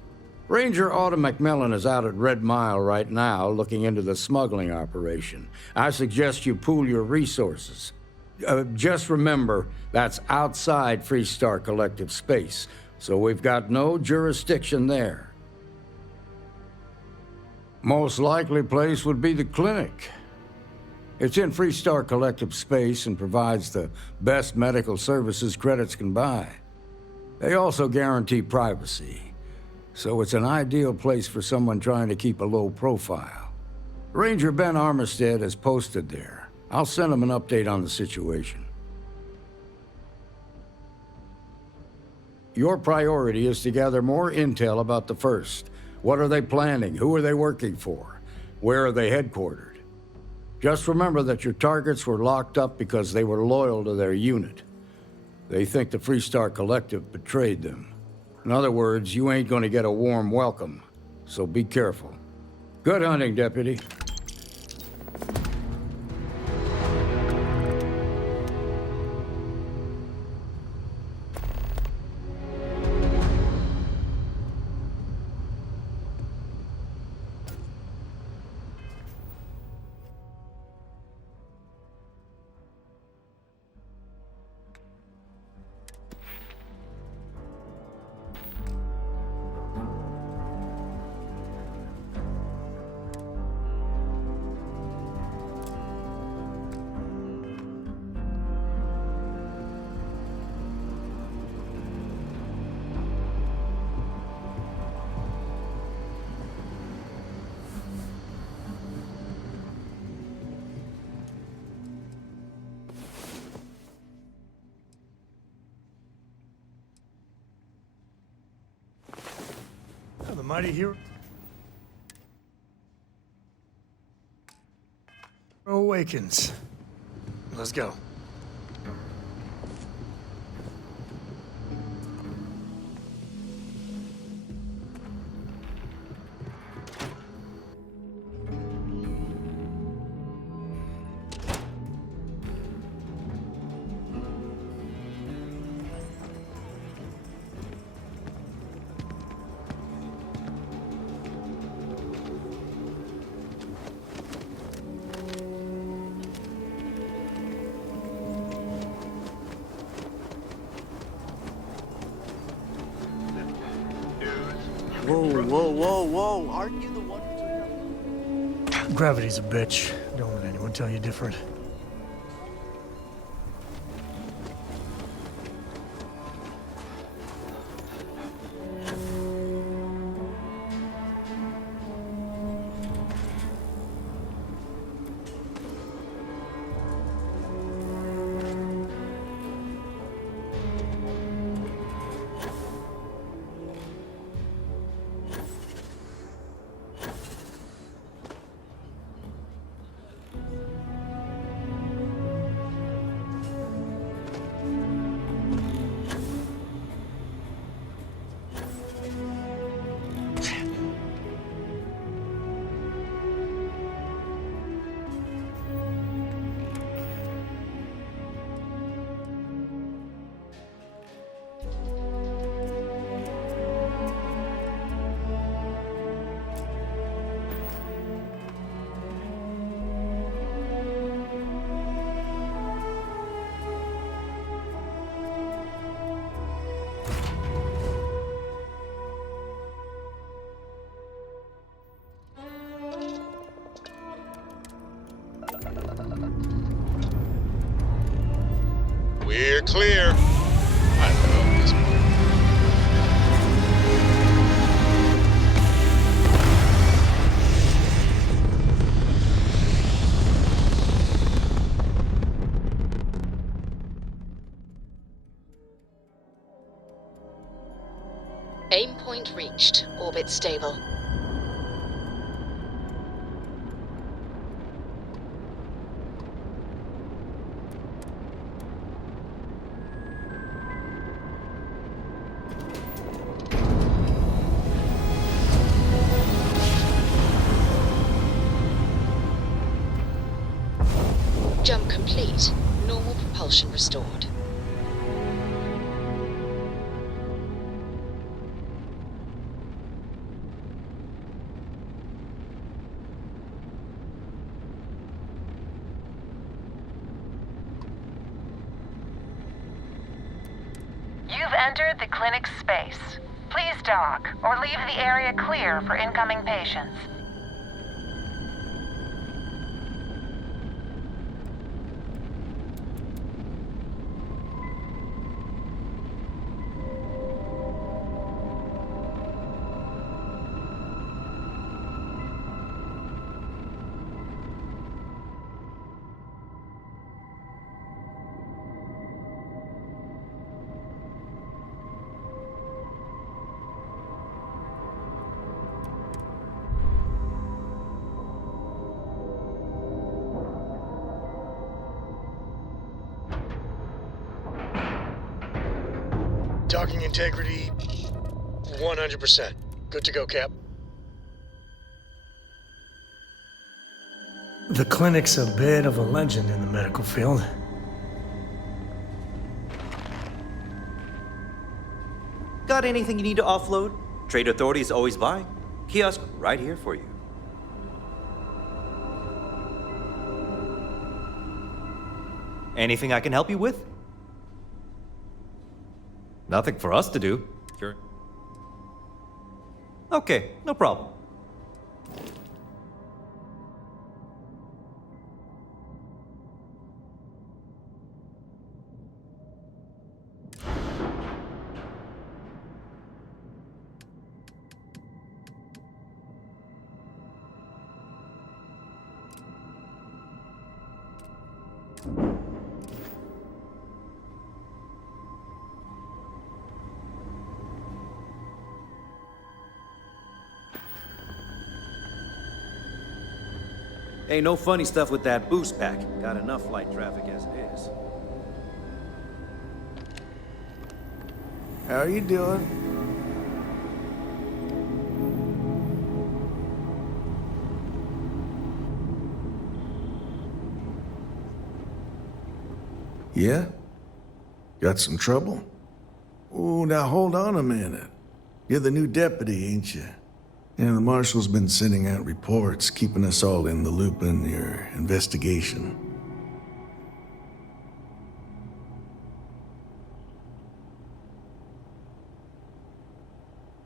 Ranger Autumn McMillan is out at Red Mile right now looking into the smuggling operation. I suggest you pool your resources. Just remember, that's outside Freestar Collective space, so we've got no jurisdiction there. Most likely place would be the clinic. It's in Freestar Collective space and provides the best medical services credits can buy. They also guarantee privacy, so it's an ideal place for someone trying to keep a low profile. Ranger Ben Armistead is posted there. I'll send him an update on the situation. Your priority is to gather more intel about the 1st. What are they planning? Who are they working for? Where are they headquartered? Just remember that your targets were locked up because they were loyal to their unit. They think the Freestar Collective betrayed them. In other words, you ain't gonna get a warm welcome, so be careful. Good hunting, Deputy. The mighty hero awakens. Let's go. Whoa, aren't you the one who... Gravity's a bitch. Don't let anyone tell you different. We're clear. I love this part. Aim point reached. Orbit stable. Jump complete. Normal propulsion restored. You've entered the clinic's space. Please dock, or leave the area clear for incoming patients. Docking integrity, 100%. Good to go, Cap. The clinic's a bit of a legend in the medical field. Got anything you need to offload? Trade Authority is always by. Kiosk right here for you. Anything I can help you with? Nothing for us to do. Sure. Okay, no problem. Hey, no funny stuff with that boost pack. Got enough flight traffic as it is. How you doing? Yeah? Got some trouble? Oh, now hold on a minute. You're the new deputy, ain't you? Yeah, the marshal's been sending out reports, keeping us all in the loop in your investigation.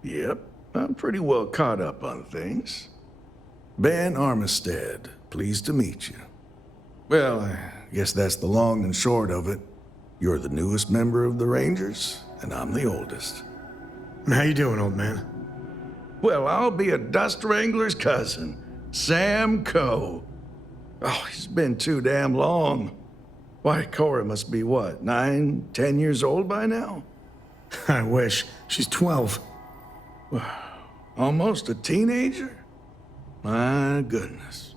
Yep, I'm pretty well caught up on things. Ben Armistead, pleased to meet you. Well, I guess that's the long and short of it. You're the newest member of the Rangers, and I'm the oldest. How you doing, old man? Well, I'll be a dust wrangler's cousin, Sam Coe. Oh, he's been too damn long. Why, Cora must be what, 9, 10 years old by now? I wish. She's 12. Almost a teenager? My goodness.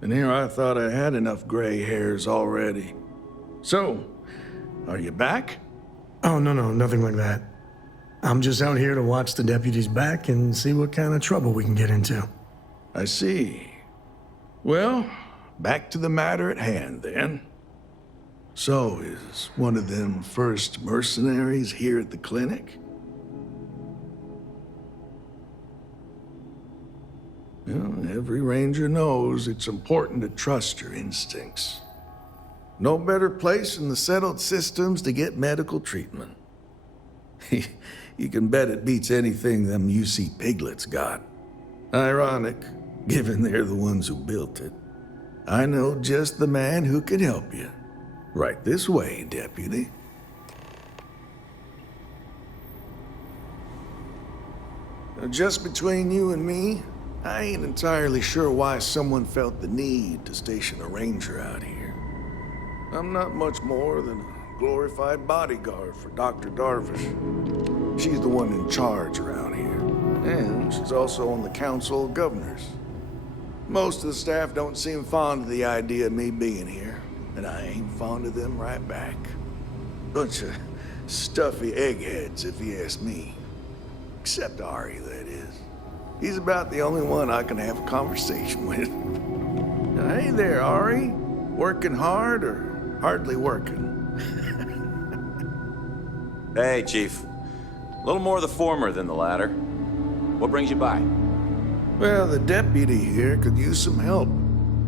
And here I thought I had enough gray hairs already. So, are you back? Oh, no, nothing like that. I'm just out here to watch the deputy's back and see what kind of trouble we can get into. I see. Well, back to the matter at hand, then. So, is one of them first mercenaries here at the clinic? Well, every ranger knows it's important to trust your instincts. No better place in the settled systems to get medical treatment. You can bet it beats anything them UC piglets got. Ironic, given they're the ones who built it. I know just the man who can help you. Right this way, Deputy. Just between you and me, I ain't entirely sure why someone felt the need to station a ranger out here. I'm not much more than a glorified bodyguard for Dr. Darvish. She's the one in charge around here, and she's also on the Council of Governors. Most of the staff don't seem fond of the idea of me being here, and I ain't fond of them right back. Bunch of stuffy eggheads, if you ask me. Except Ari, that is. He's about the only one I can have a conversation with. Hey there, Ari. Working hard or hardly working? Hey, Chief. A little more the former than the latter. What brings you by? Well, the deputy here could use some help.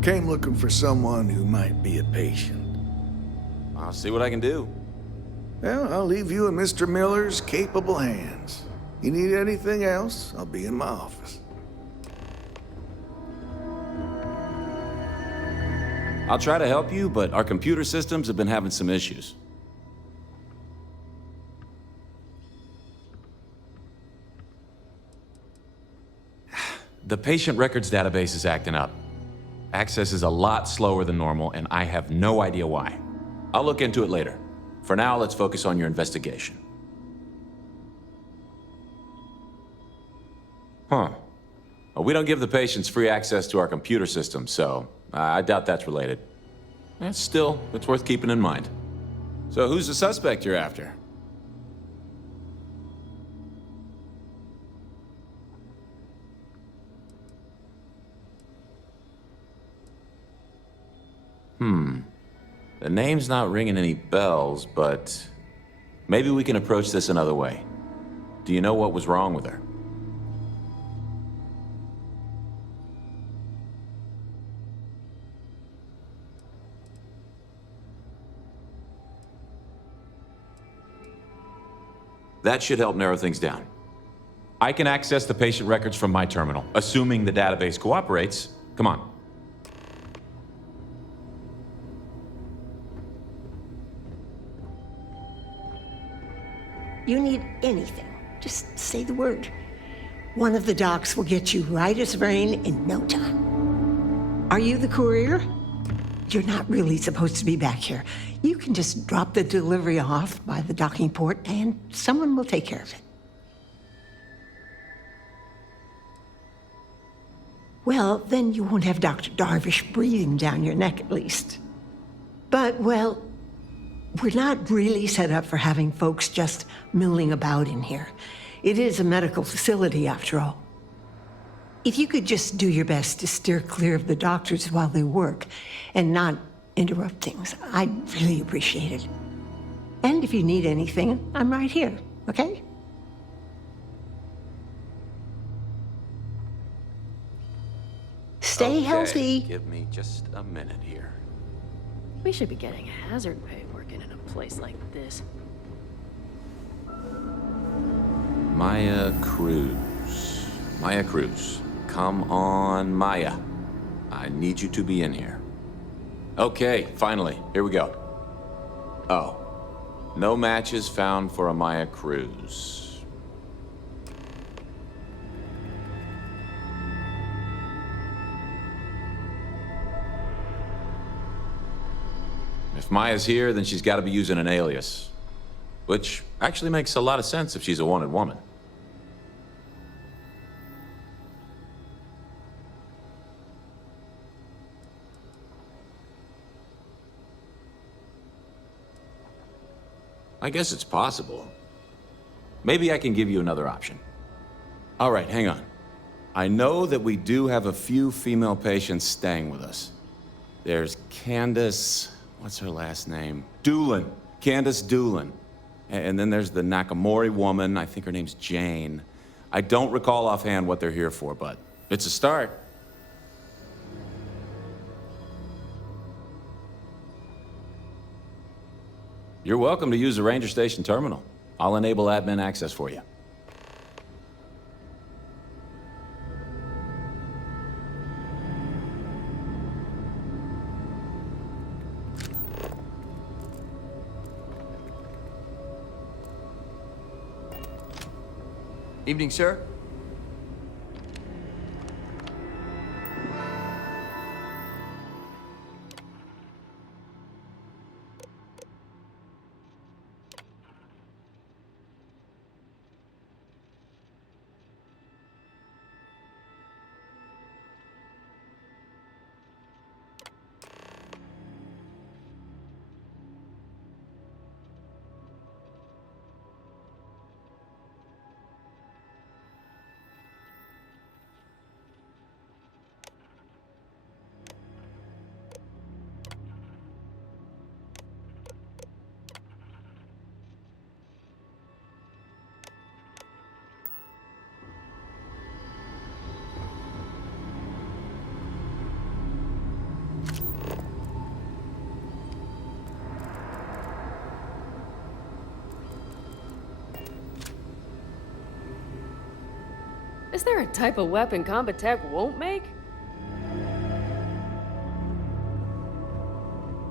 Came looking for someone who might be a patient. I'll see what I can do. Well, I'll leave you in Mr. Miller's capable hands. You need anything else, I'll be in my office. I'll try to help you, but our computer systems have been having some issues. The patient records database is acting up. Access is a lot slower than normal, and I have no idea why. I'll look into it later. For now, let's focus on your investigation. Huh. Well, we don't give the patients free access to our computer system, so I doubt that's related. Still, it's worth keeping in mind. So who's the suspect you're after? The name's not ringing any bells, but maybe we can approach this another way. Do you know what was wrong with her? That should help narrow things down. I can access the patient records from my terminal, assuming the database cooperates. Come on. You need anything, just say the word. One of the docs will get you right as rain in no time. Are you the courier? You're not really supposed to be back here. You can just drop the delivery off by the docking port and someone will take care of it. Well, then you won't have Dr. Darvish breathing down your neck at least. But, well, we're not really set up for having folks just milling about in here. It is a medical facility, after all. If you could just do your best to steer clear of the doctors while they work and not interrupt things, I'd really appreciate it. And if you need anything, I'm right here, okay? Stay healthy. Give me just a minute here. We should be getting hazard pay working in a place like this. Maya Cruz. Maya Cruz. Come on, Maya. I need you to be in here. Okay, finally. Here we go. Oh. No matches found for a Maya Cruz. If Maya's here, then she's got to be using an alias. Which actually makes a lot of sense if she's a wanted woman. I guess it's possible. Maybe I can give you another option. All right, hang on. I know that we do have a few female patients staying with us. There's Candace... what's her last name? Doolin. Candace Doolin. And then there's the Nakamori woman. I think her name's Jane. I don't recall offhand what they're here for, but it's a start. You're welcome to use the Ranger Station terminal. I'll enable admin access for you. Evening, sir. Is there a type of weapon combat tech won't make?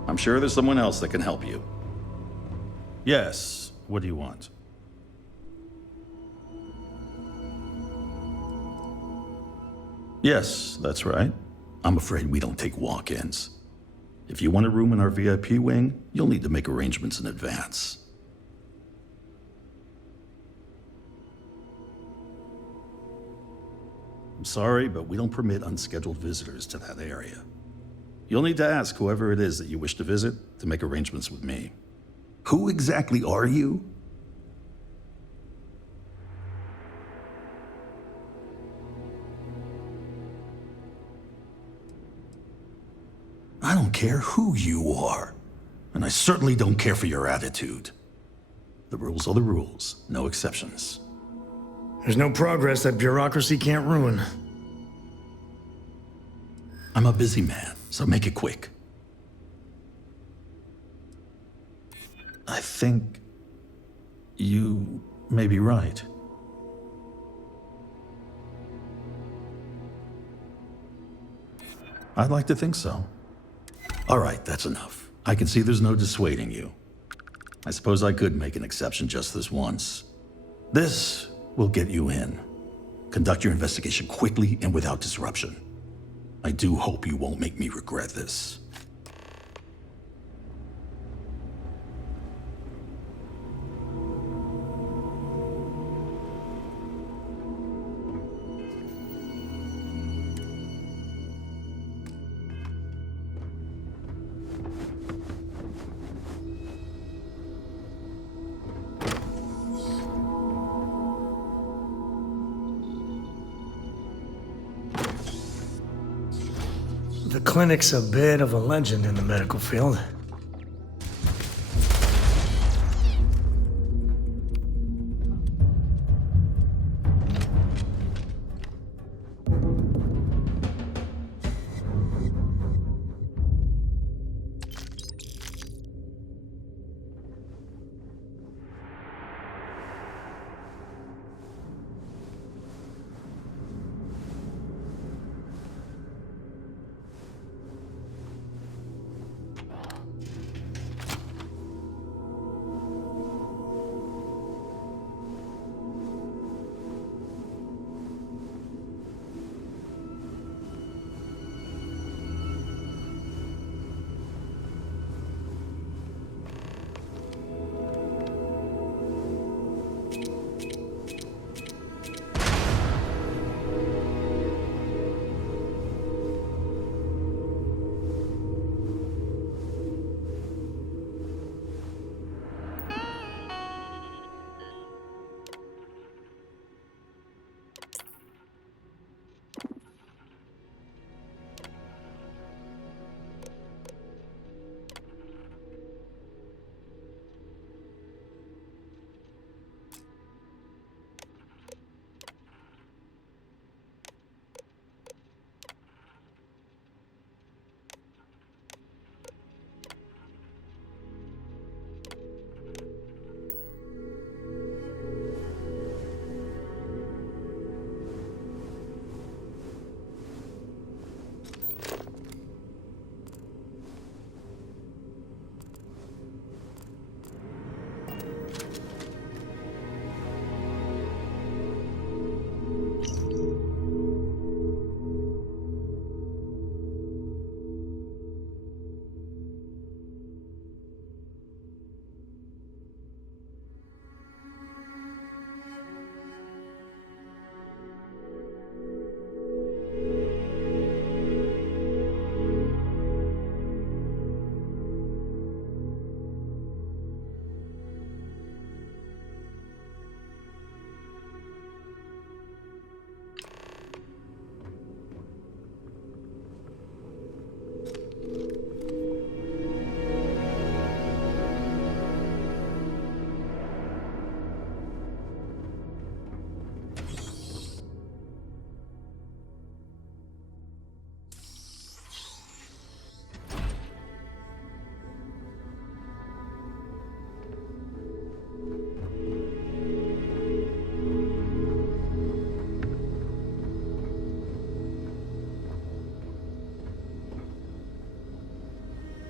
I'm sure there's someone else that can help you. Yes, what do you want? Yes, that's right. I'm afraid we don't take walk-ins. If you want a room in our VIP wing, you'll need to make arrangements in advance. I'm sorry, but we don't permit unscheduled visitors to that area. You'll need to ask whoever it is that you wish to visit to make arrangements with me. Who exactly are you? I don't care who you are, and I certainly don't care for your attitude. The rules are the rules, no exceptions. There's no progress that bureaucracy can't ruin. I'm a busy man, so make it quick. I think you may be right. I'd like to think so. All right, that's enough. I can see there's no dissuading you. I suppose I could make an exception just this once. This will get you in. Conduct your investigation quickly and without disruption. I do hope you won't make me regret this. The clinic's a bit of a legend in the medical field.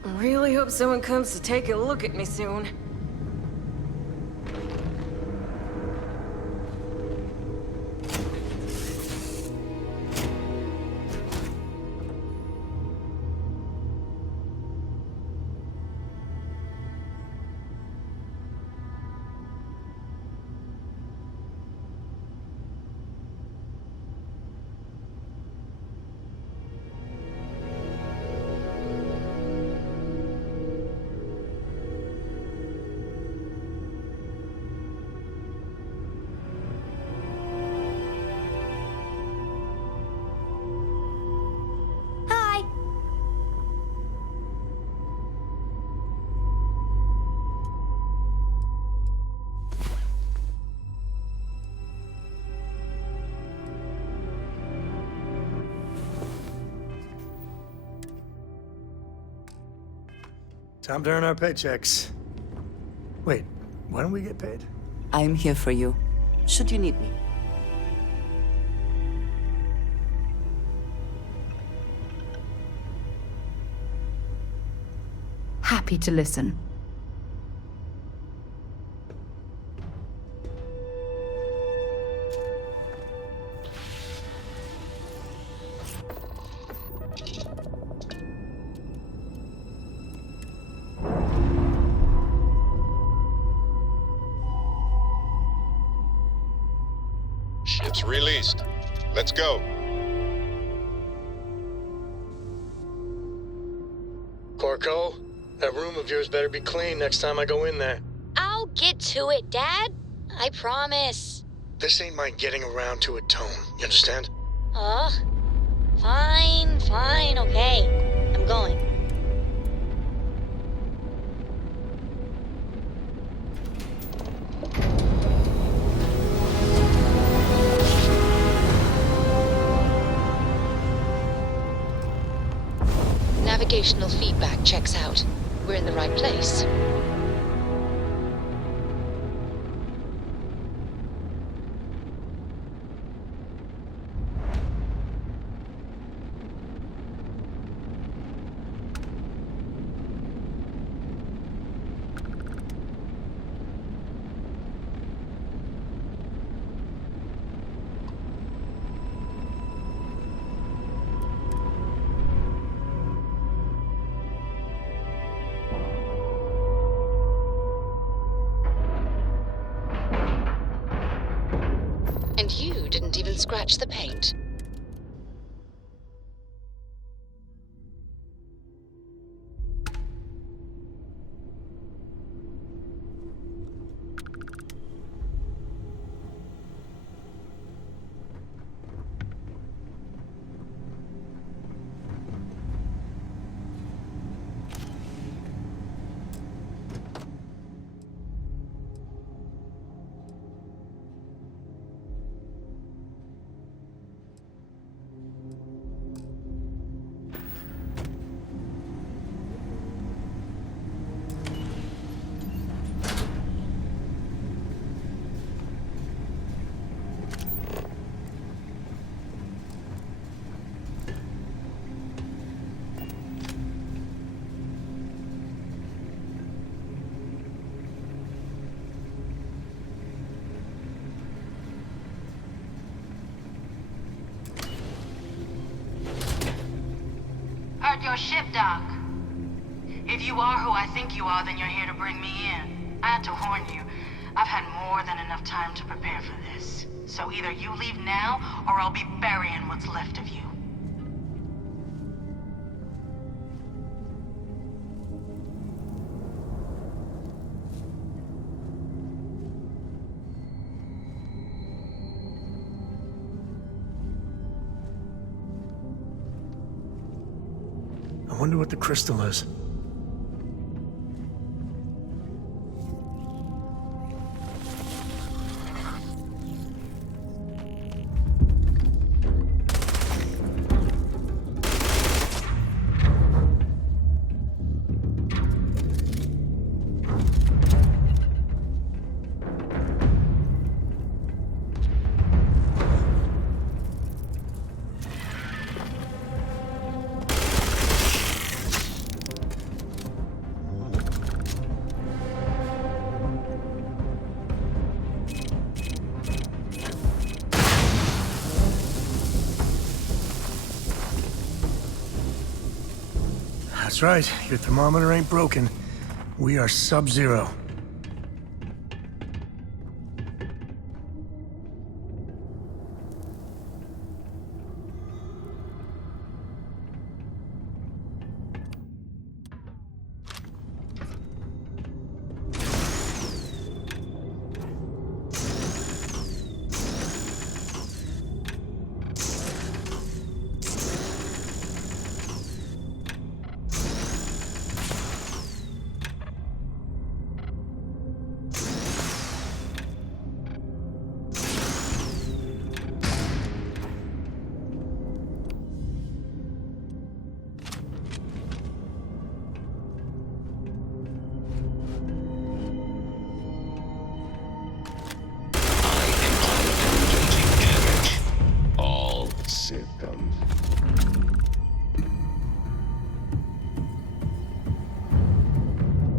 I really hope someone comes to take a look at me soon. Hi. Time to earn our paychecks. Wait, why don't we get paid? I'm here for you, should you need me. Happy to listen. Ship's released. Let's go. Corco, that room of yours better be clean next time I go in there. I'll get to it, Dad. I promise. This ain't my getting around to it tone, you understand? Fine, okay. I'm going. Navigational feedback checks out. We're in the right place. And you didn't even scratch the paint. Heard your ship, Doc. If you are who I think you are, then you're here to bring me in. I had to warn you. I've had more than enough time to prepare for this. So either you leave now, or I'll be burying what's left of you. I wonder what the crystal is. That's right. Your thermometer ain't broken. We are sub-zero.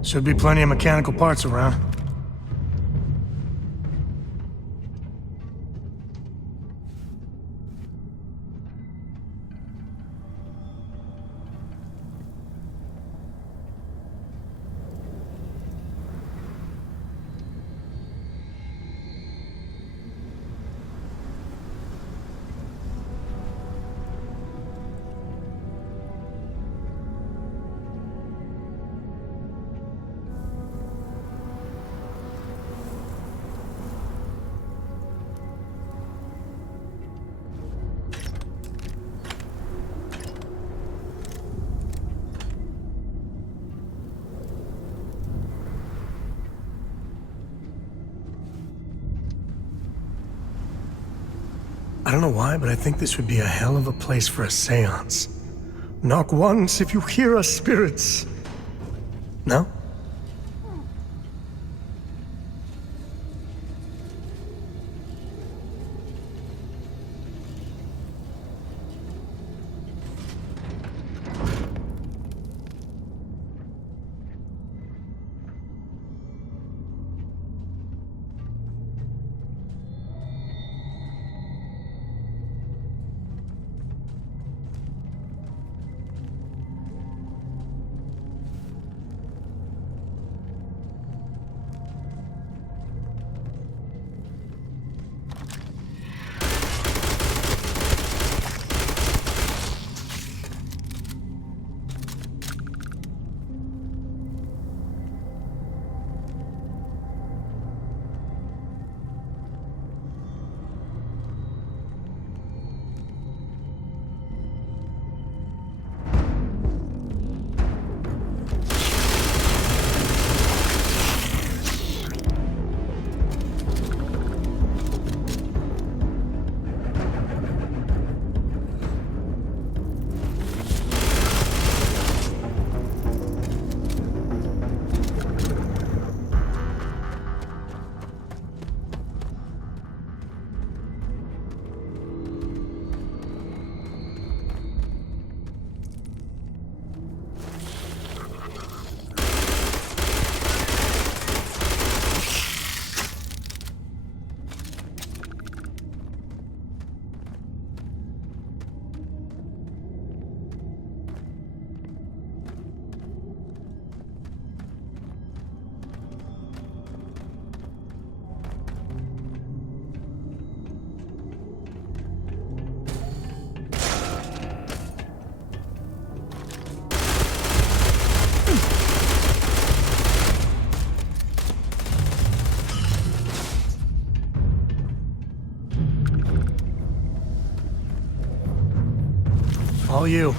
Should be plenty of mechanical parts around. I don't know why, but I think this would be a hell of a place for a seance. Knock once if you hear us, spirits. No? All you.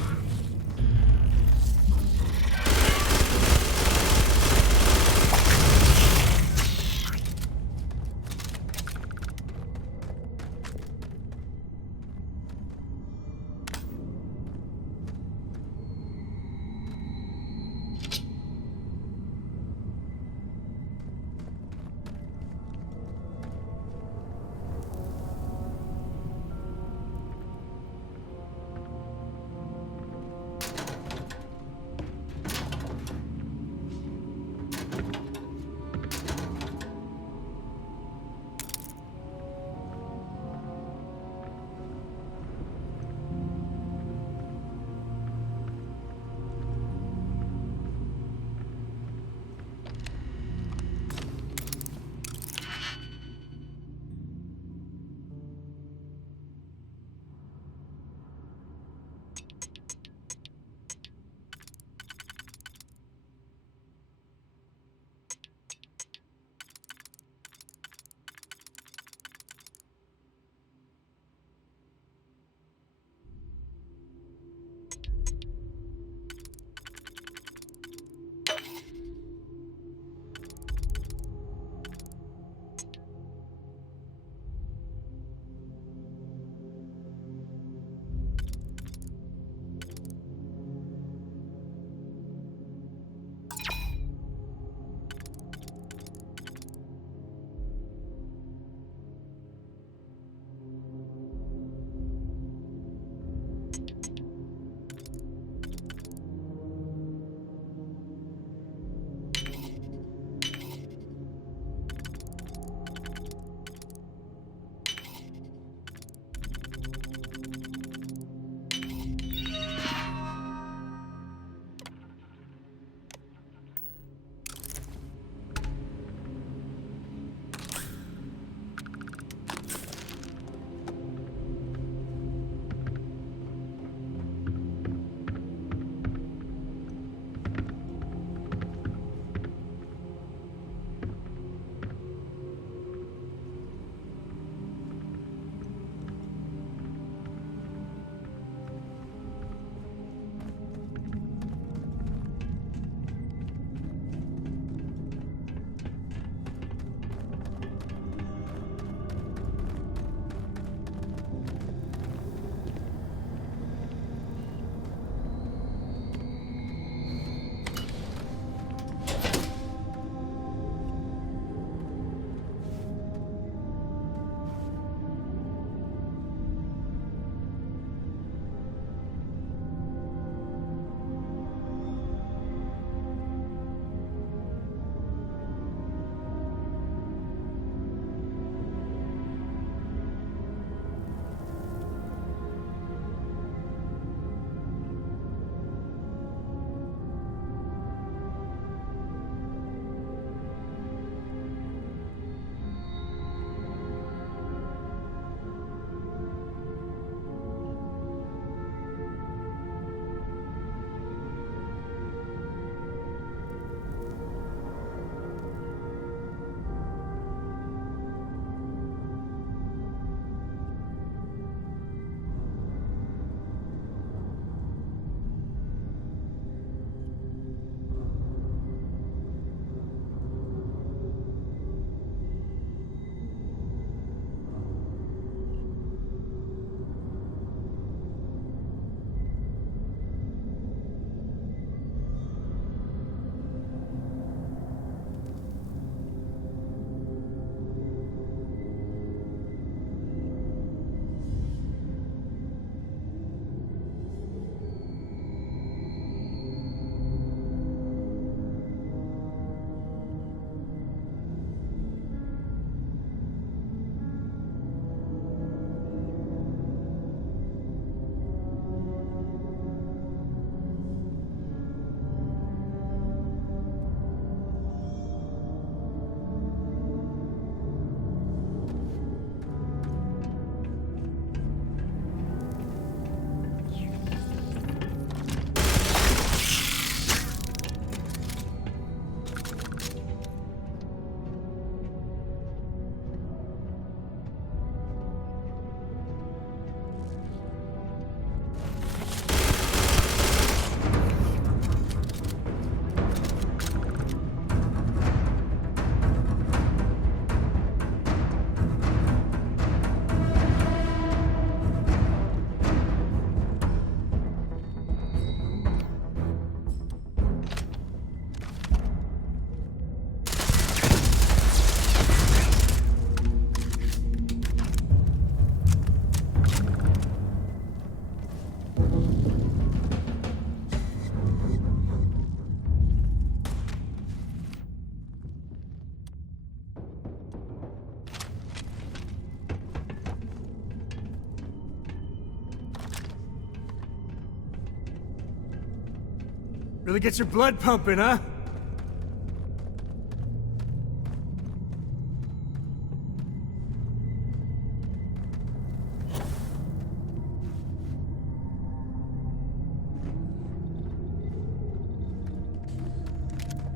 Really gets your blood pumping, huh?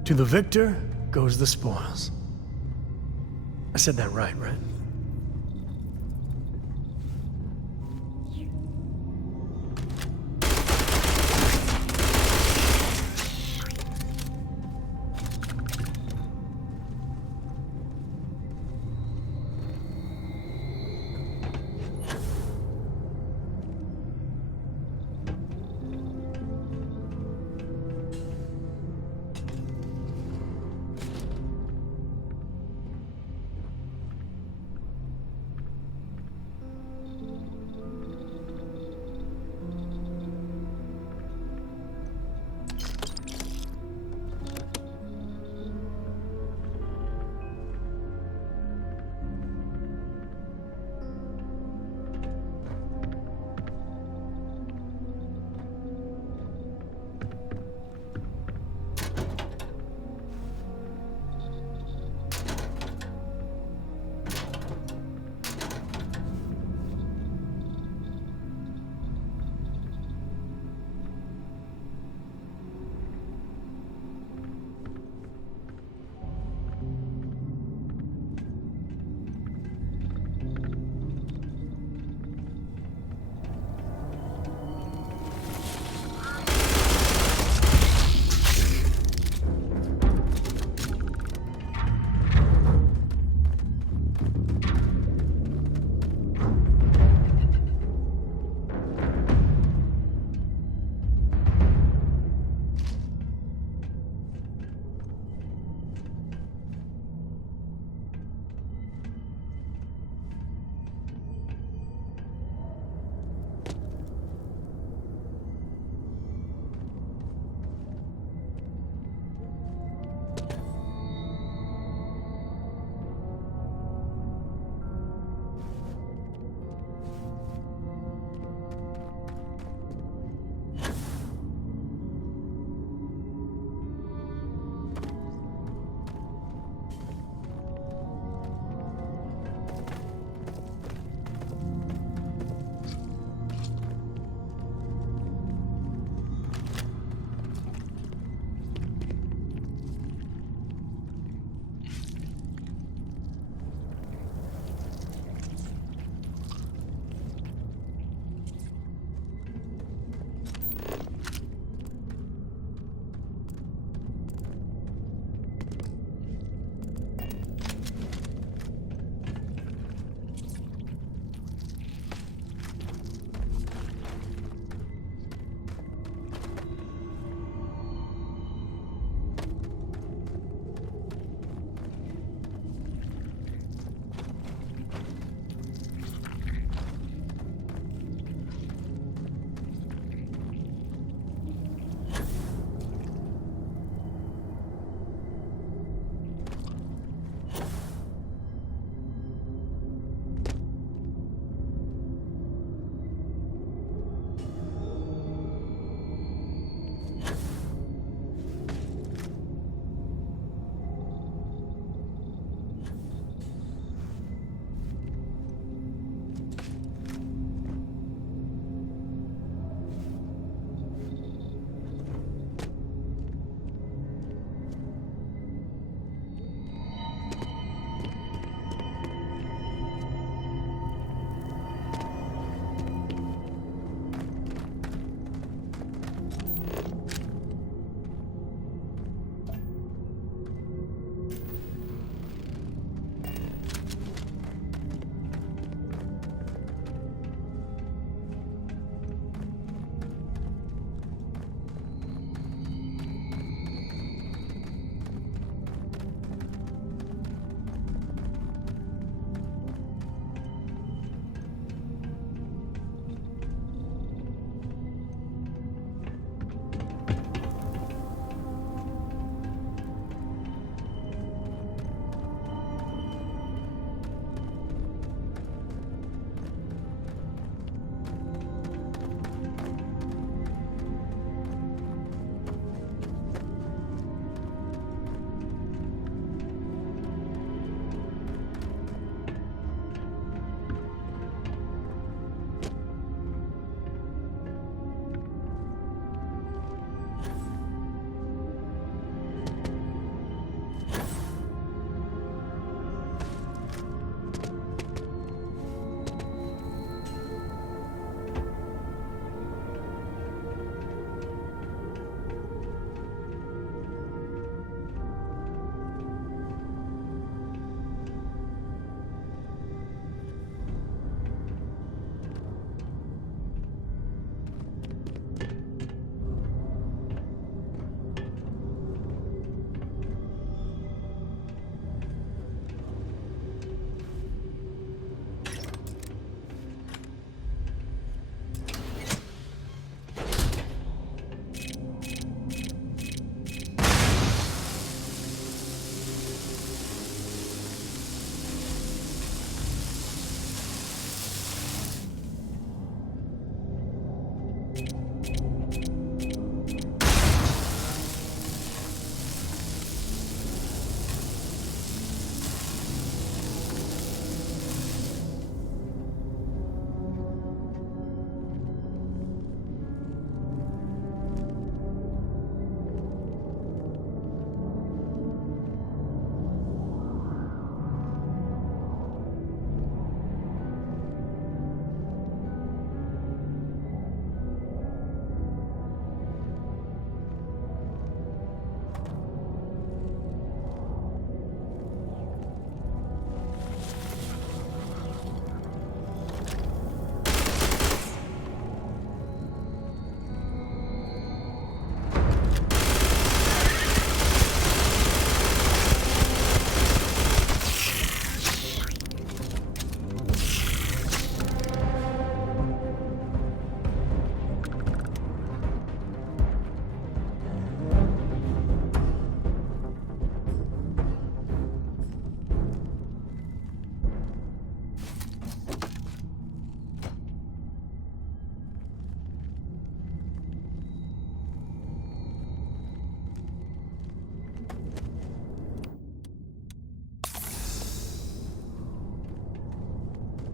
To the victor goes the spoils. I said that right?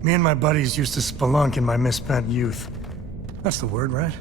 Me and my buddies used to spelunk in my misspent youth. That's the word, right?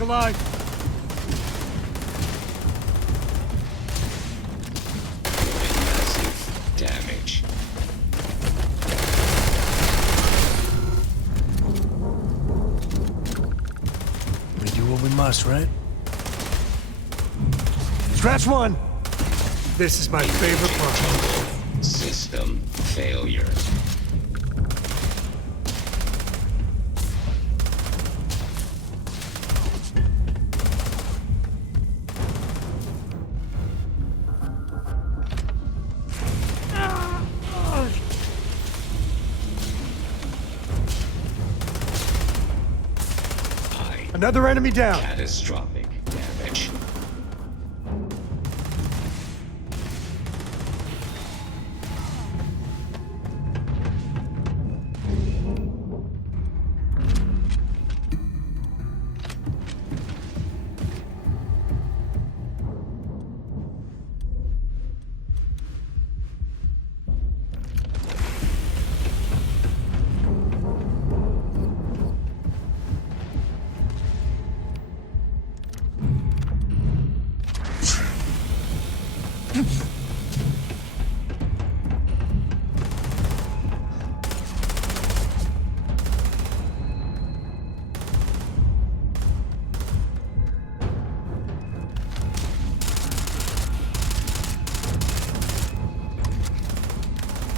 Alive. Massive damage. We do what we must, right? Scratch one! This is my favorite part. System failure. Another enemy down. Catastrophic damage.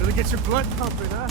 Really get your blood pumping, huh?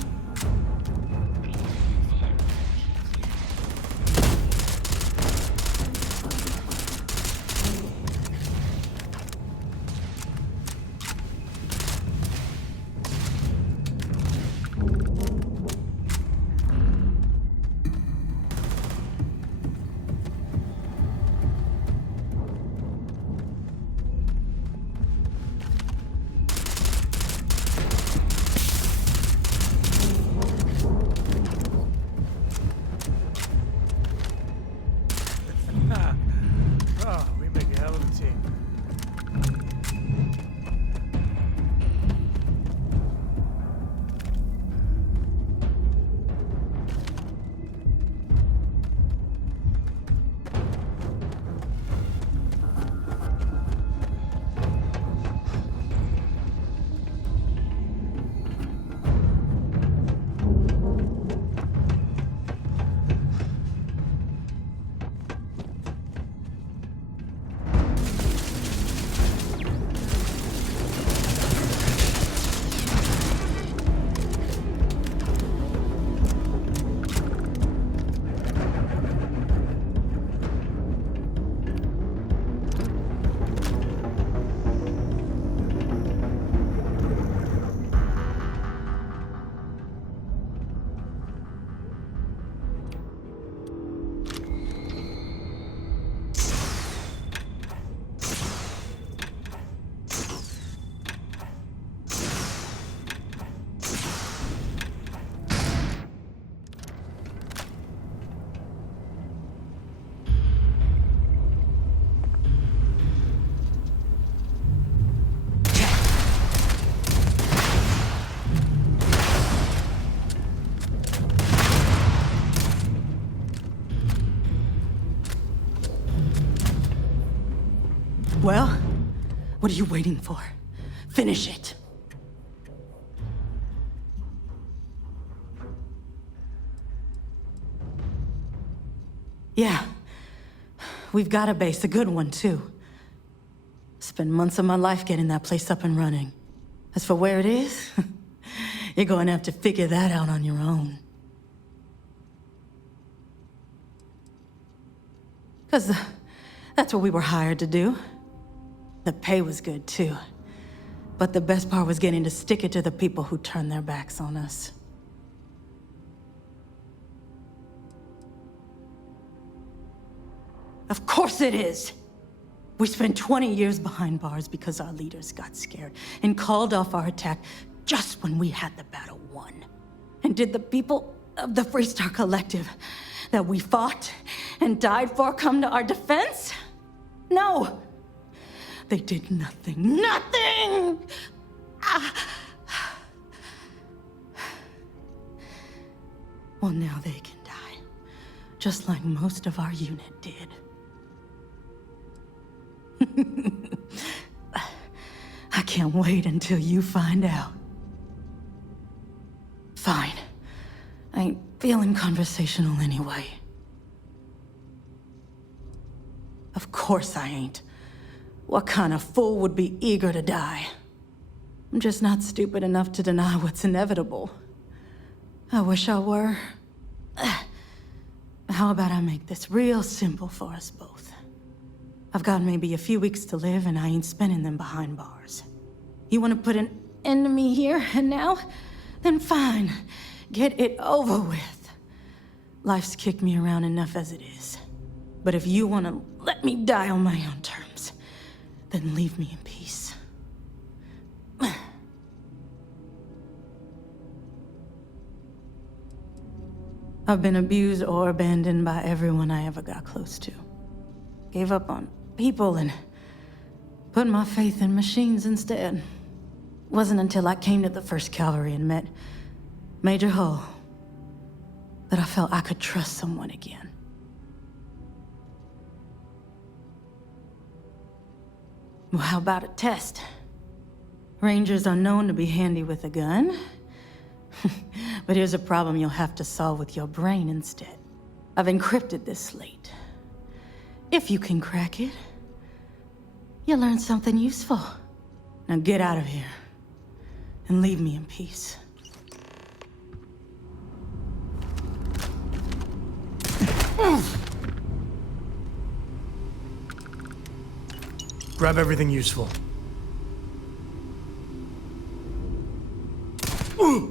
Well, what are you waiting for? Finish it. Yeah. We've got a base, a good one, too. Spent months of my life getting that place up and running. As for where it is, you're going to have to figure that out on your own. Because that's what we were hired to do. The pay was good, too. But the best part was getting to stick it to the people who turned their backs on us. Of course it is! We spent 20 years behind bars because our leaders got scared and called off our attack just when we had the battle won. And did the people of the Freestar Collective that we fought and died for come to our defense? No! They did nothing. Nothing! Well, now they can die. Just like most of our unit did. I can't wait until you find out. Fine. I ain't feeling conversational anyway. Of course I ain't. What kind of fool would be eager to die? I'm just not stupid enough to deny what's inevitable. I wish I were. How about I make this real simple for us both? I've got maybe a few weeks to live, and I ain't spending them behind bars. You want to put an end to me here and now? Then fine. Get it over with. Life's kicked me around enough as it is. But if you want to let me die on my own terms, then leave me in peace. I've been abused or abandoned by everyone I ever got close to. Gave up on people and put my faith in machines instead. Wasn't until I came to the 1st Cavalry and met Major Hull that I felt I could trust someone again. Well, how about a test? Rangers are known to be handy with a gun. But here's a problem you'll have to solve with your brain instead. I've encrypted this slate. If you can crack it, you'll learn something useful. Now get out of here and leave me in peace. Grab everything useful. Oh.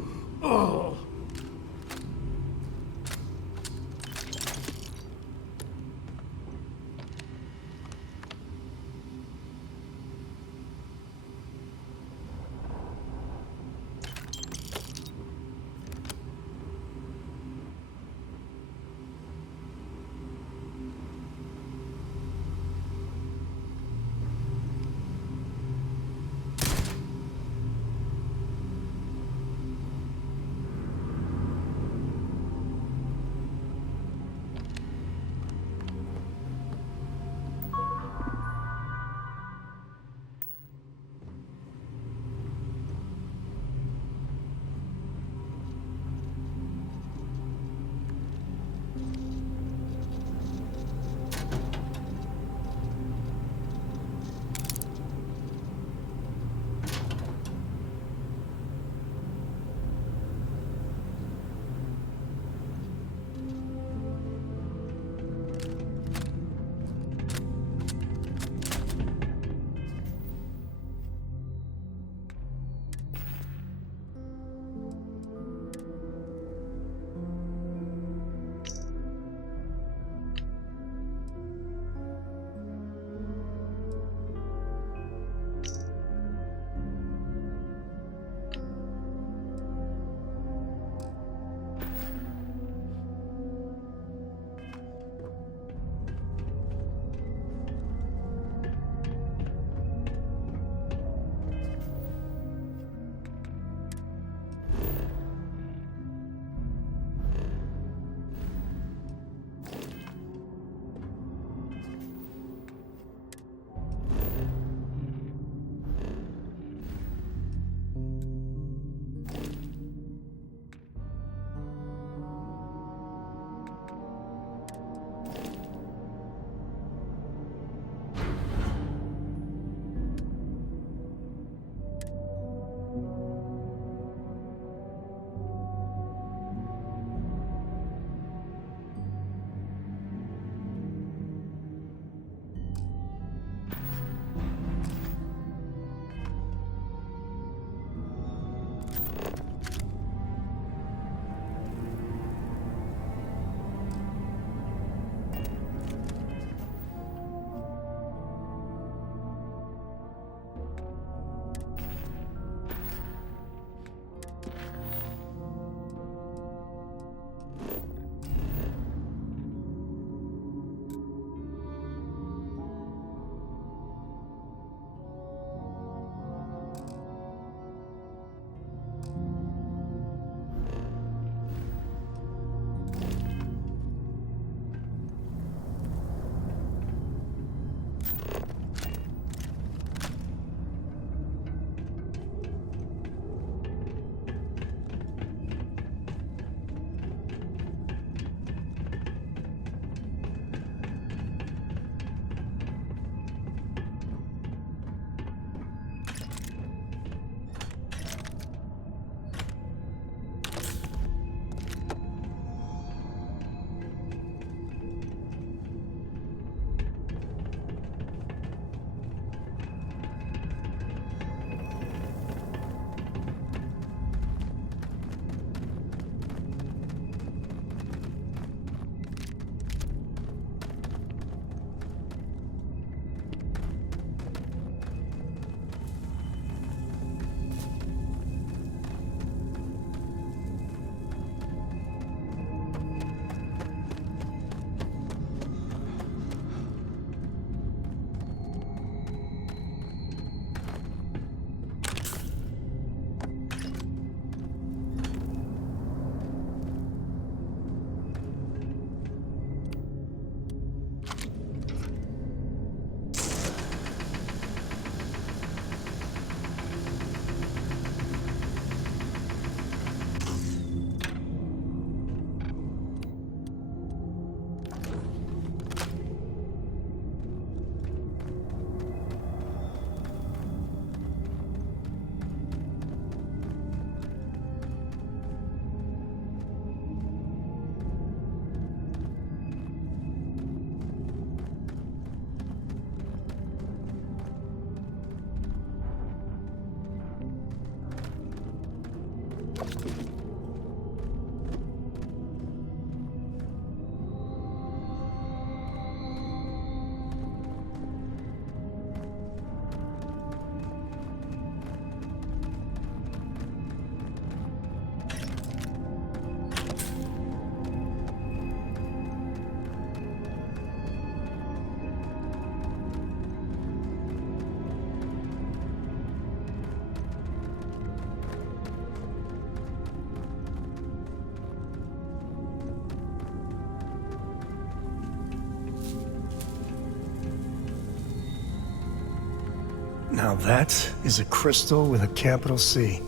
Now that is a crystal with a capital C.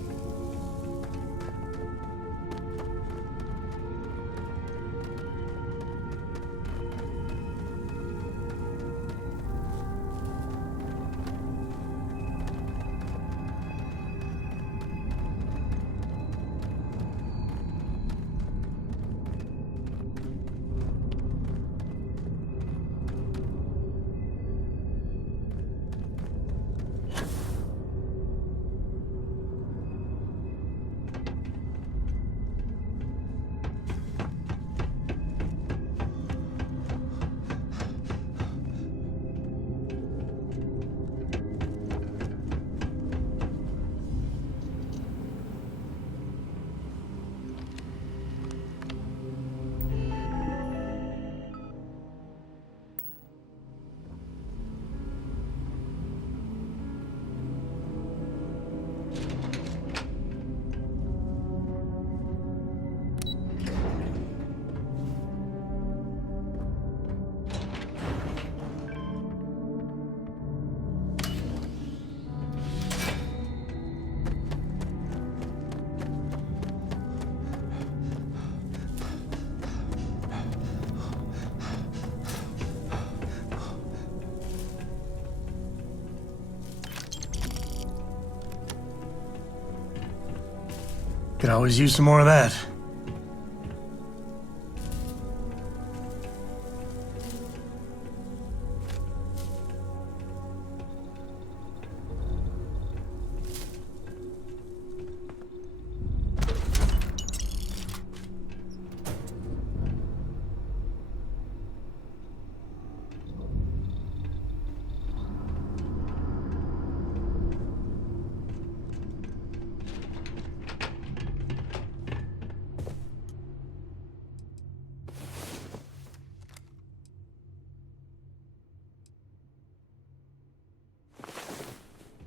Could always use some more of that.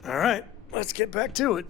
All right, let's get back to it.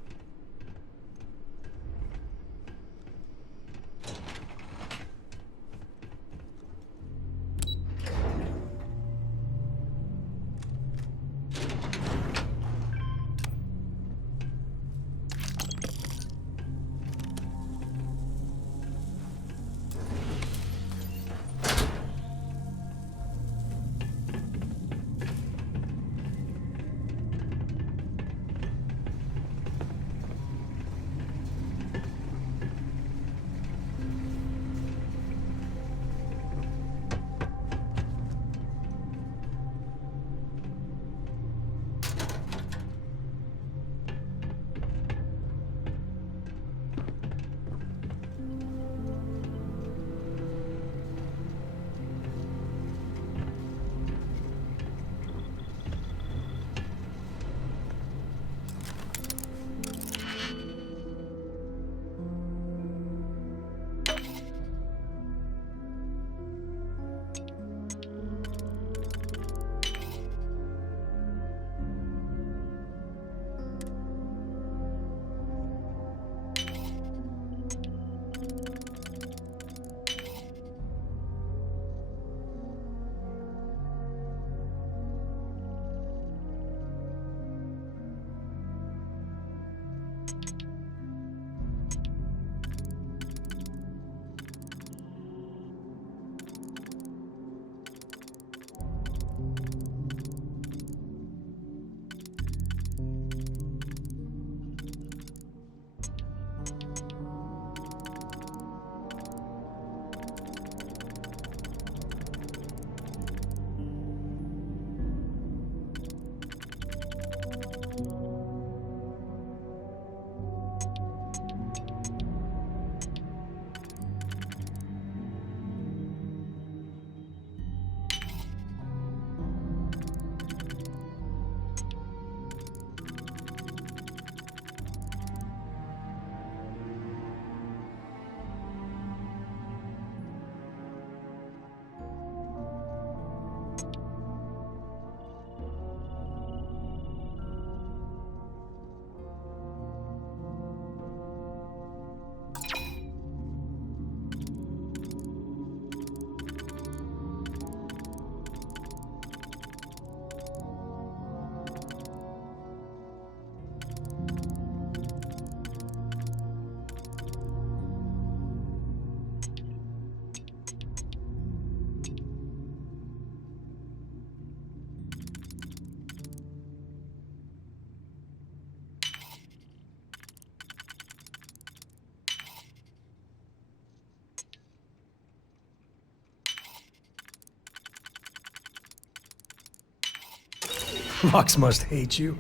Lux must hate you.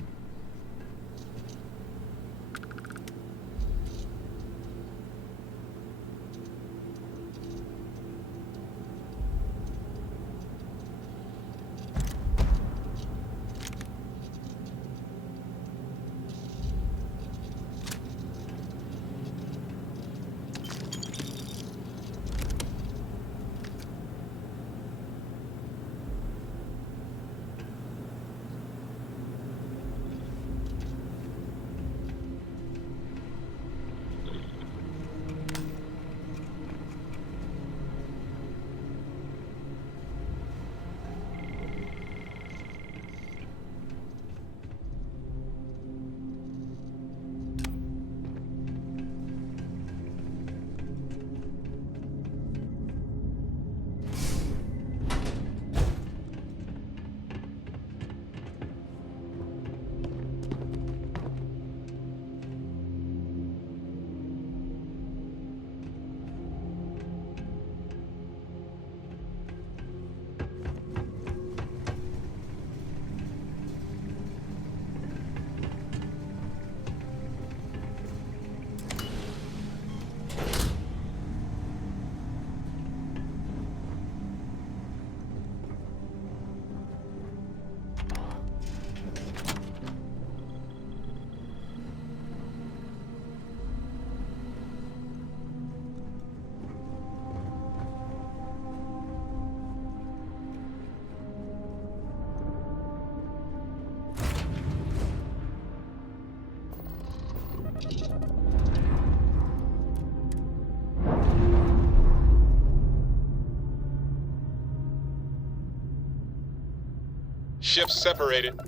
Ships separated.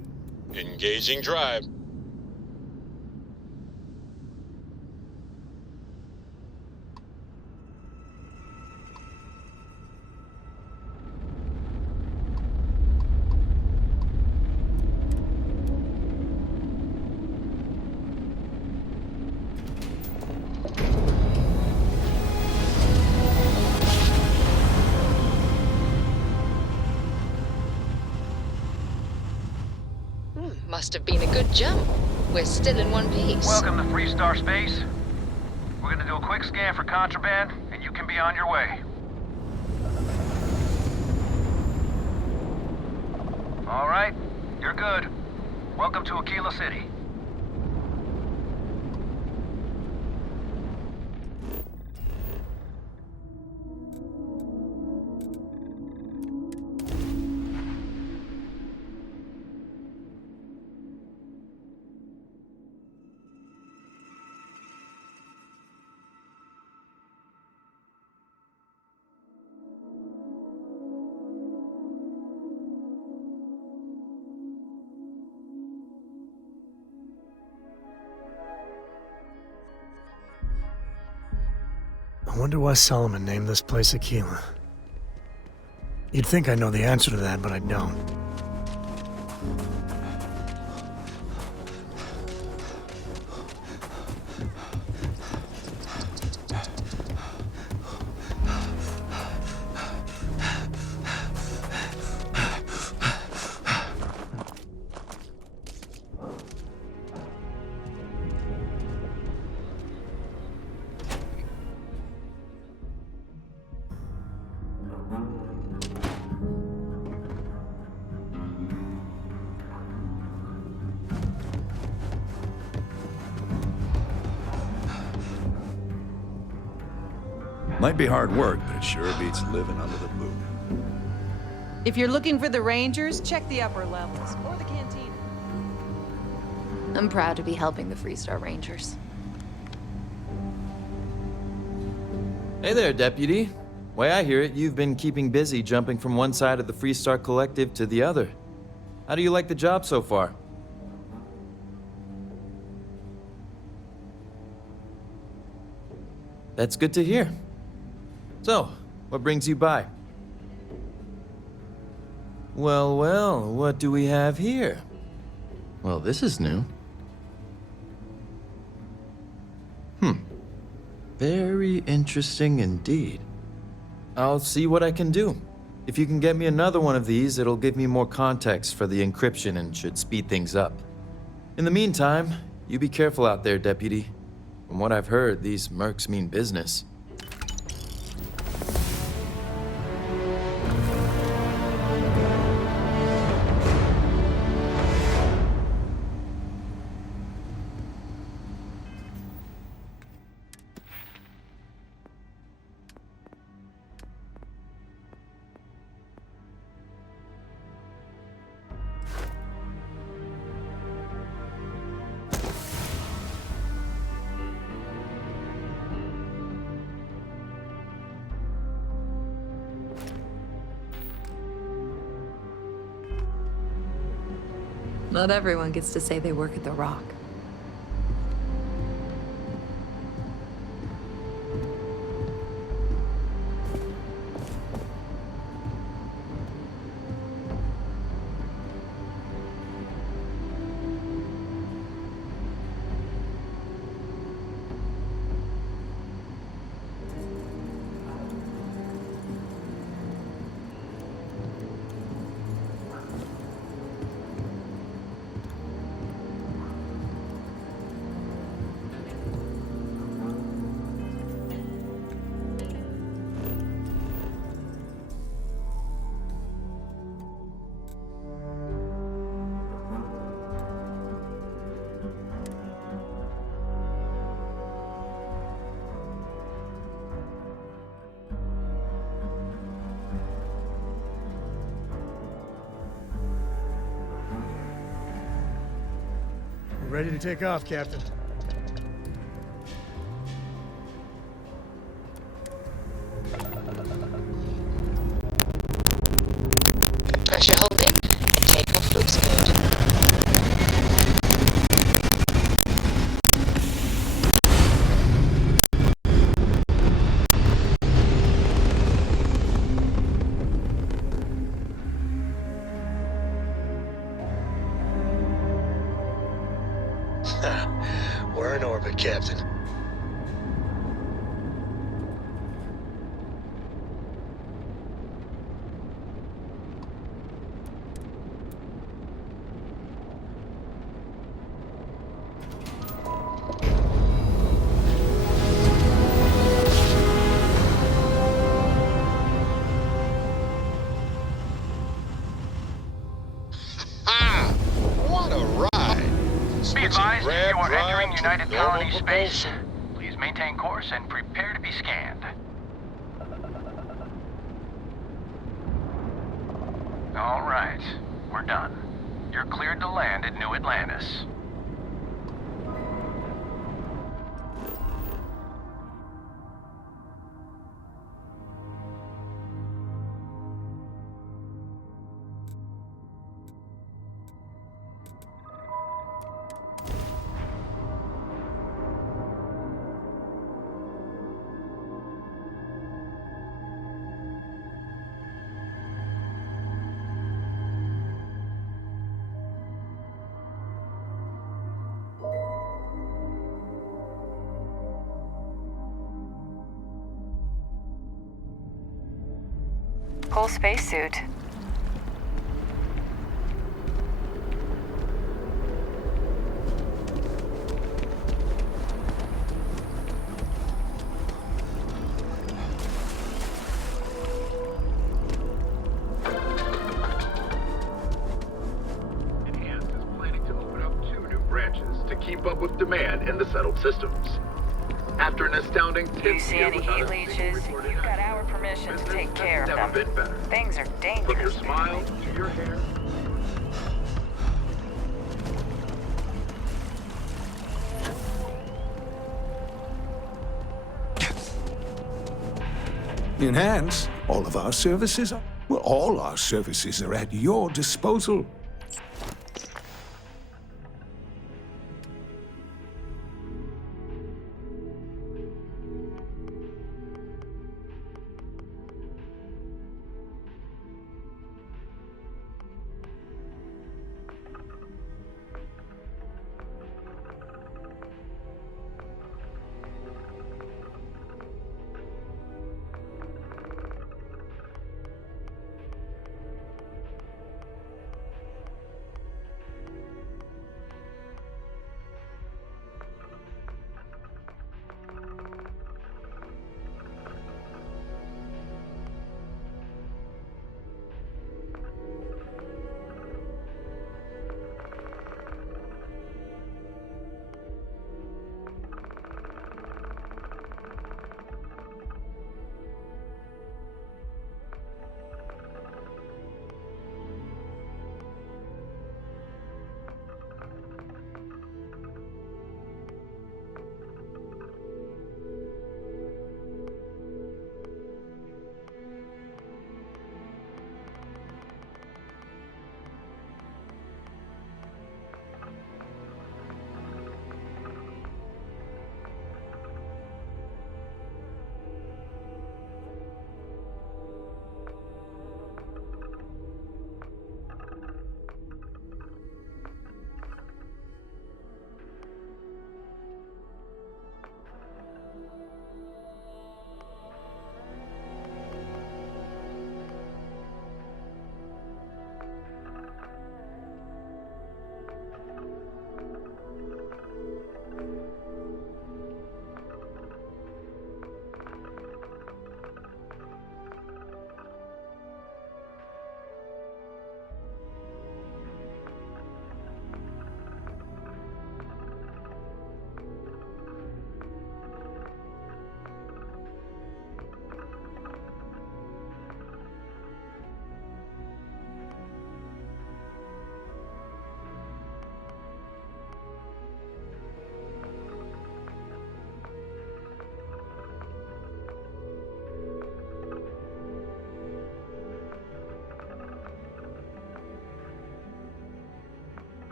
Engaging drive. Must have been a good jump. We're still in one piece. Welcome to Freestar Space. We're gonna do a quick scan for contraband, and you can be on your way. All right, you're good. Welcome to Aquila City. I wonder why Solomon named this place Aquila. You'd think I know the answer to that, but I don't. Might be hard work, but it sure beats living under the boot. If you're looking for the Rangers, check the upper levels, or the canteen. I'm proud to be helping the Freestar Rangers. Hey there, Deputy. Way I hear it, you've been keeping busy jumping from one side of the Freestar Collective to the other. How do you like the job so far? That's good to hear. So, what brings you by? Well, well, what do we have here? Well, this is new. Very interesting indeed. I'll see what I can do. If you can get me another one of these, it'll give me more context for the encryption and should speed things up. In the meantime, you be careful out there, Deputy. From what I've heard, these mercs mean business. Not everyone gets to say they work at the Rock. Ready to take off, Captain. Pressure holding, and takeoff looks good. We're in orbit, Captain. What a ride! Be advised, you grab are drive entering to United normal Colony space. propulsion. Please maintain course and prepare to be scanned. All right, we're done. You're cleared to land at New Atlantis. Whole spacesuit. Enhanced is planning to open up 2 new branches to keep up with demand in the settled systems. After an astounding 10 You see any heat leeches? You've got our permission to take care of never them. been better. Things are From dangerous. your smile to your hair. Enhance, all of our services are... Well, all our services are at your disposal.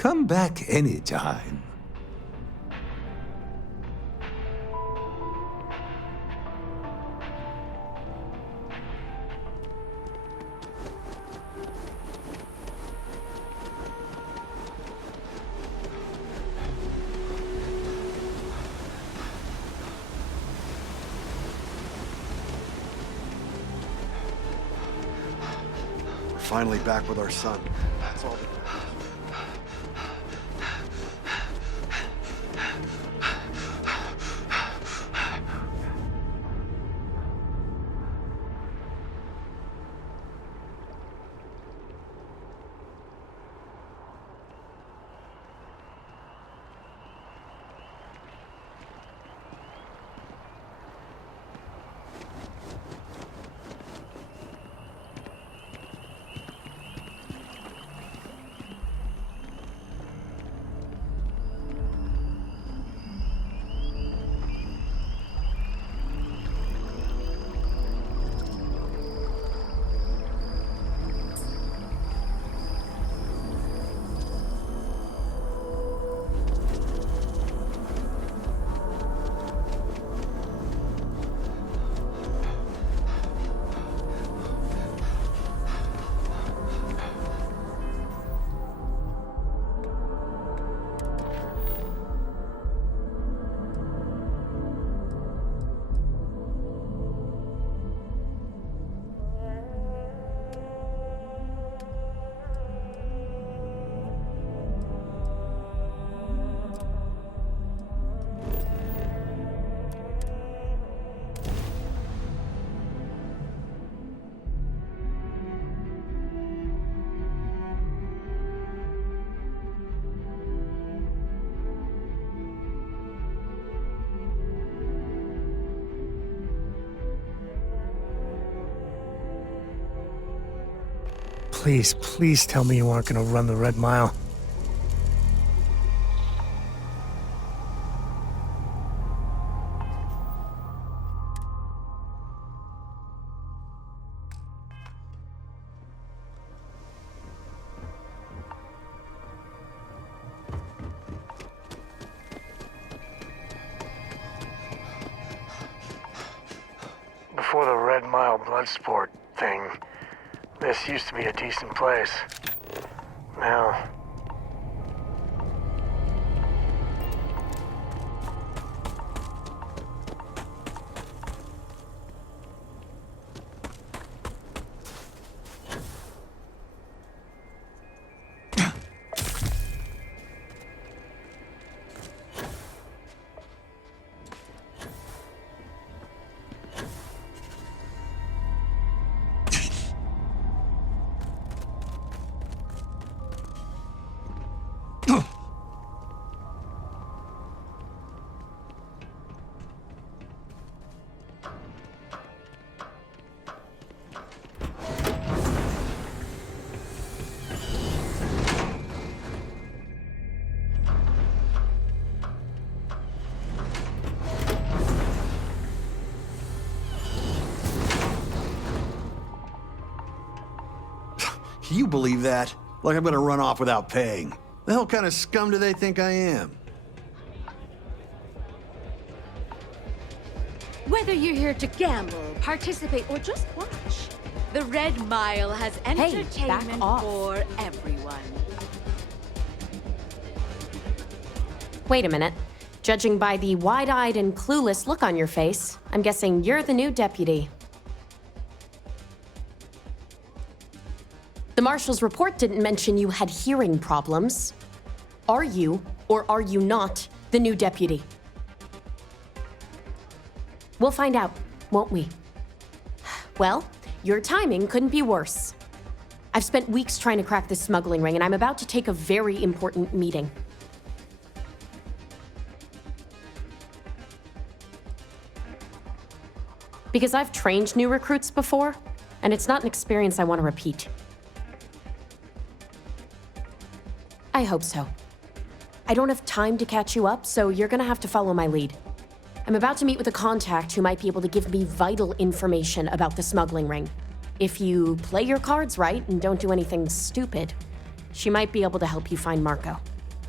Come back anytime. Finally back with our son. That's all that matters. Please, please tell me you aren't going to run the Red Mile. Before the Red Mile Bloodsport thing, this used to be a decent place. Now... You believe that? Like I'm gonna run off without paying. The hell kind of scum do they think I am? Whether you're here to gamble, participate, or just watch, the Red Mile has entertainment for everyone. Wait a minute. Judging by the wide-eyed and clueless look on your face, I'm guessing you're the new deputy. The marshal's report didn't mention you had hearing problems. Are you, or are you not, the new deputy? We'll find out, won't we? Well, your timing couldn't be worse. I've spent weeks trying to crack this smuggling ring, and I'm about to take a very important meeting. Because I've trained new recruits before, and it's not an experience I want to repeat. I hope so. I don't have time to catch you up, so you're gonna have to follow my lead. I'm about to meet with a contact who might be able to give me vital information about the smuggling ring. If you play your cards right and don't do anything stupid, she might be able to help you find Marco.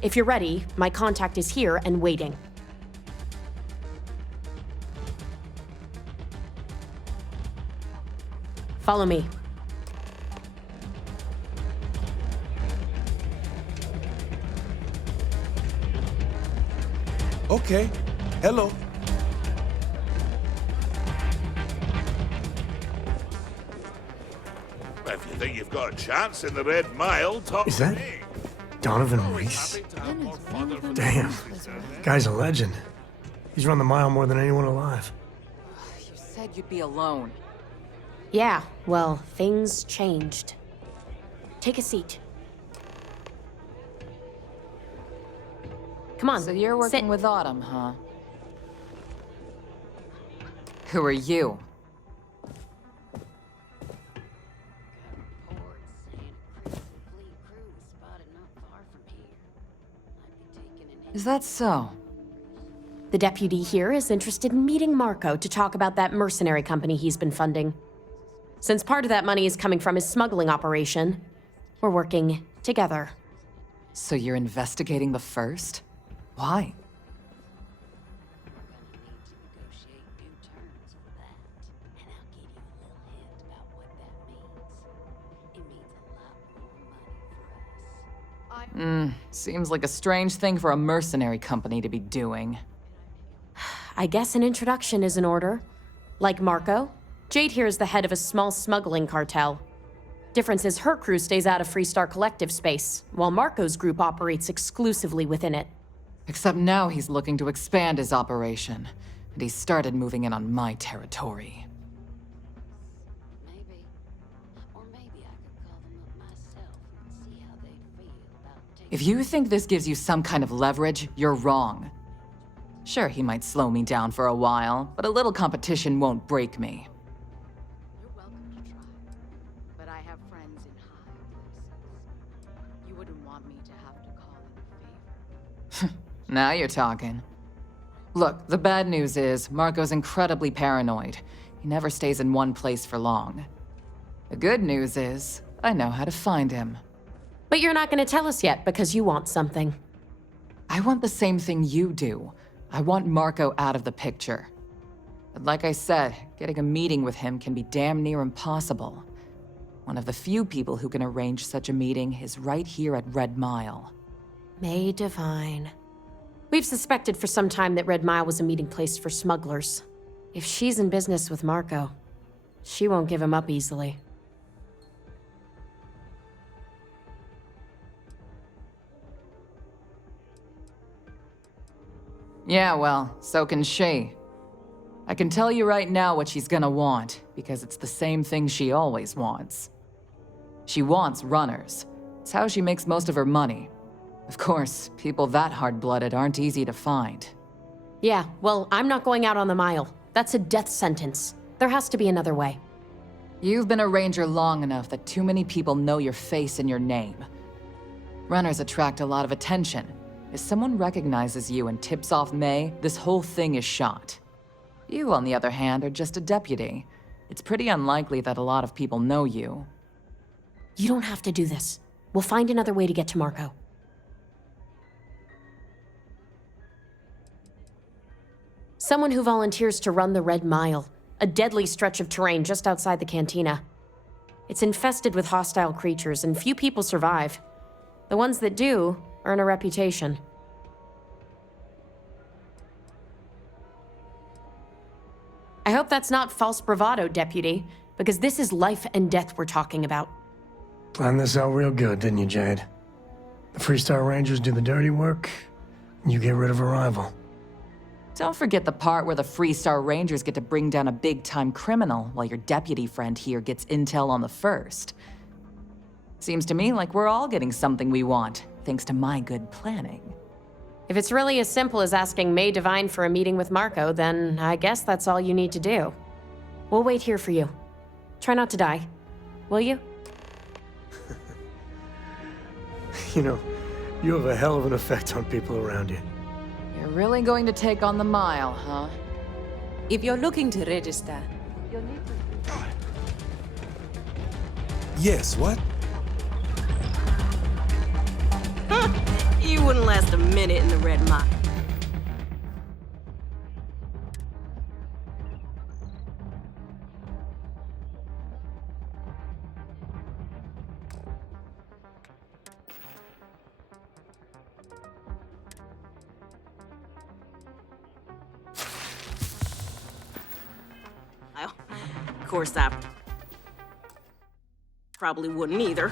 If you're ready, my contact is here and waiting. Follow me. Okay. Hello. If you think you've got a chance in the Red Mile, talk Is to that me. Donovan Reese? Damn. Guy's a legend. He's run the mile more than anyone alive. You said you'd be alone. Yeah, well, things changed. Take a seat. Come on, So you're working sit. with Autumn, huh? Who are you? Is that so? The deputy here is interested in meeting Marco to talk about that mercenary company he's been funding. Since part of that money is coming from his smuggling operation, we're working together. So you're investigating the first? Why? Seems like a strange thing for a mercenary company to be doing. I guess an introduction is in order. Like Marco, Jade here is the head of a small smuggling cartel. Difference is her crew stays out of Freestar Collective space, while Marco's group operates exclusively within it. Except now he's looking to expand his operation, and he's started moving in on my territory. If you think this gives you some kind of leverage, you're wrong. Sure, he might slow me down for a while, but a little competition won't break me. You're welcome to try, but I have friends in high places. You wouldn't want me to have to call in a favor. Now you're talking. Look, the bad news is, Marco's incredibly paranoid. He never stays in one place for long. The good news is, I know how to find him. But you're not going to tell us yet because you want something. I want the same thing you do. I want Marco out of the picture. But like I said, getting a meeting with him can be damn near impossible. One of the few people who can arrange such a meeting is right here at Red Mile. May Divine. We've suspected for some time that Red Mile was a meeting place for smugglers. If she's in business with Marco, she won't give him up easily. Yeah, well, so can she. I can tell you right now what she's gonna want, because it's the same thing she always wants. She wants runners. It's how she makes most of her money. Of course, people that hard-blooded aren't easy to find. Yeah, well, I'm not going out on the mile. That's a death sentence. There has to be another way. You've been a ranger long enough that too many people know your face and your name. Runners attract a lot of attention. If someone recognizes you and tips off May, this whole thing is shot. You, on the other hand, are just a deputy. It's pretty unlikely that a lot of people know you. You don't have to do this. We'll find another way to get to Marco. Someone who volunteers to run the Red Mile, a deadly stretch of terrain just outside the cantina. It's infested with hostile creatures, and few people survive. The ones that do earn a reputation. I hope that's not false bravado, Deputy, because this is life and death we're talking about. Planned this out real good, didn't you, Jade? The Freestar Rangers do the dirty work, and you get rid of a rival. Don't forget the part where the Freestar Rangers get to bring down a big-time criminal while your deputy friend here gets intel on the first. Seems to me like we're all getting something we want, thanks to my good planning. If it's really as simple as asking May Divine for a meeting with Marco, then I guess that's all you need to do. We'll wait here for you. Try not to die, will you? You know, you have a hell of an effect on people around you. You're really going to take on the mile, huh? If you're looking to register, you'll need to... Yes, what? You You wouldn't last a minute in the Red Mile. Of course, I probably wouldn't either.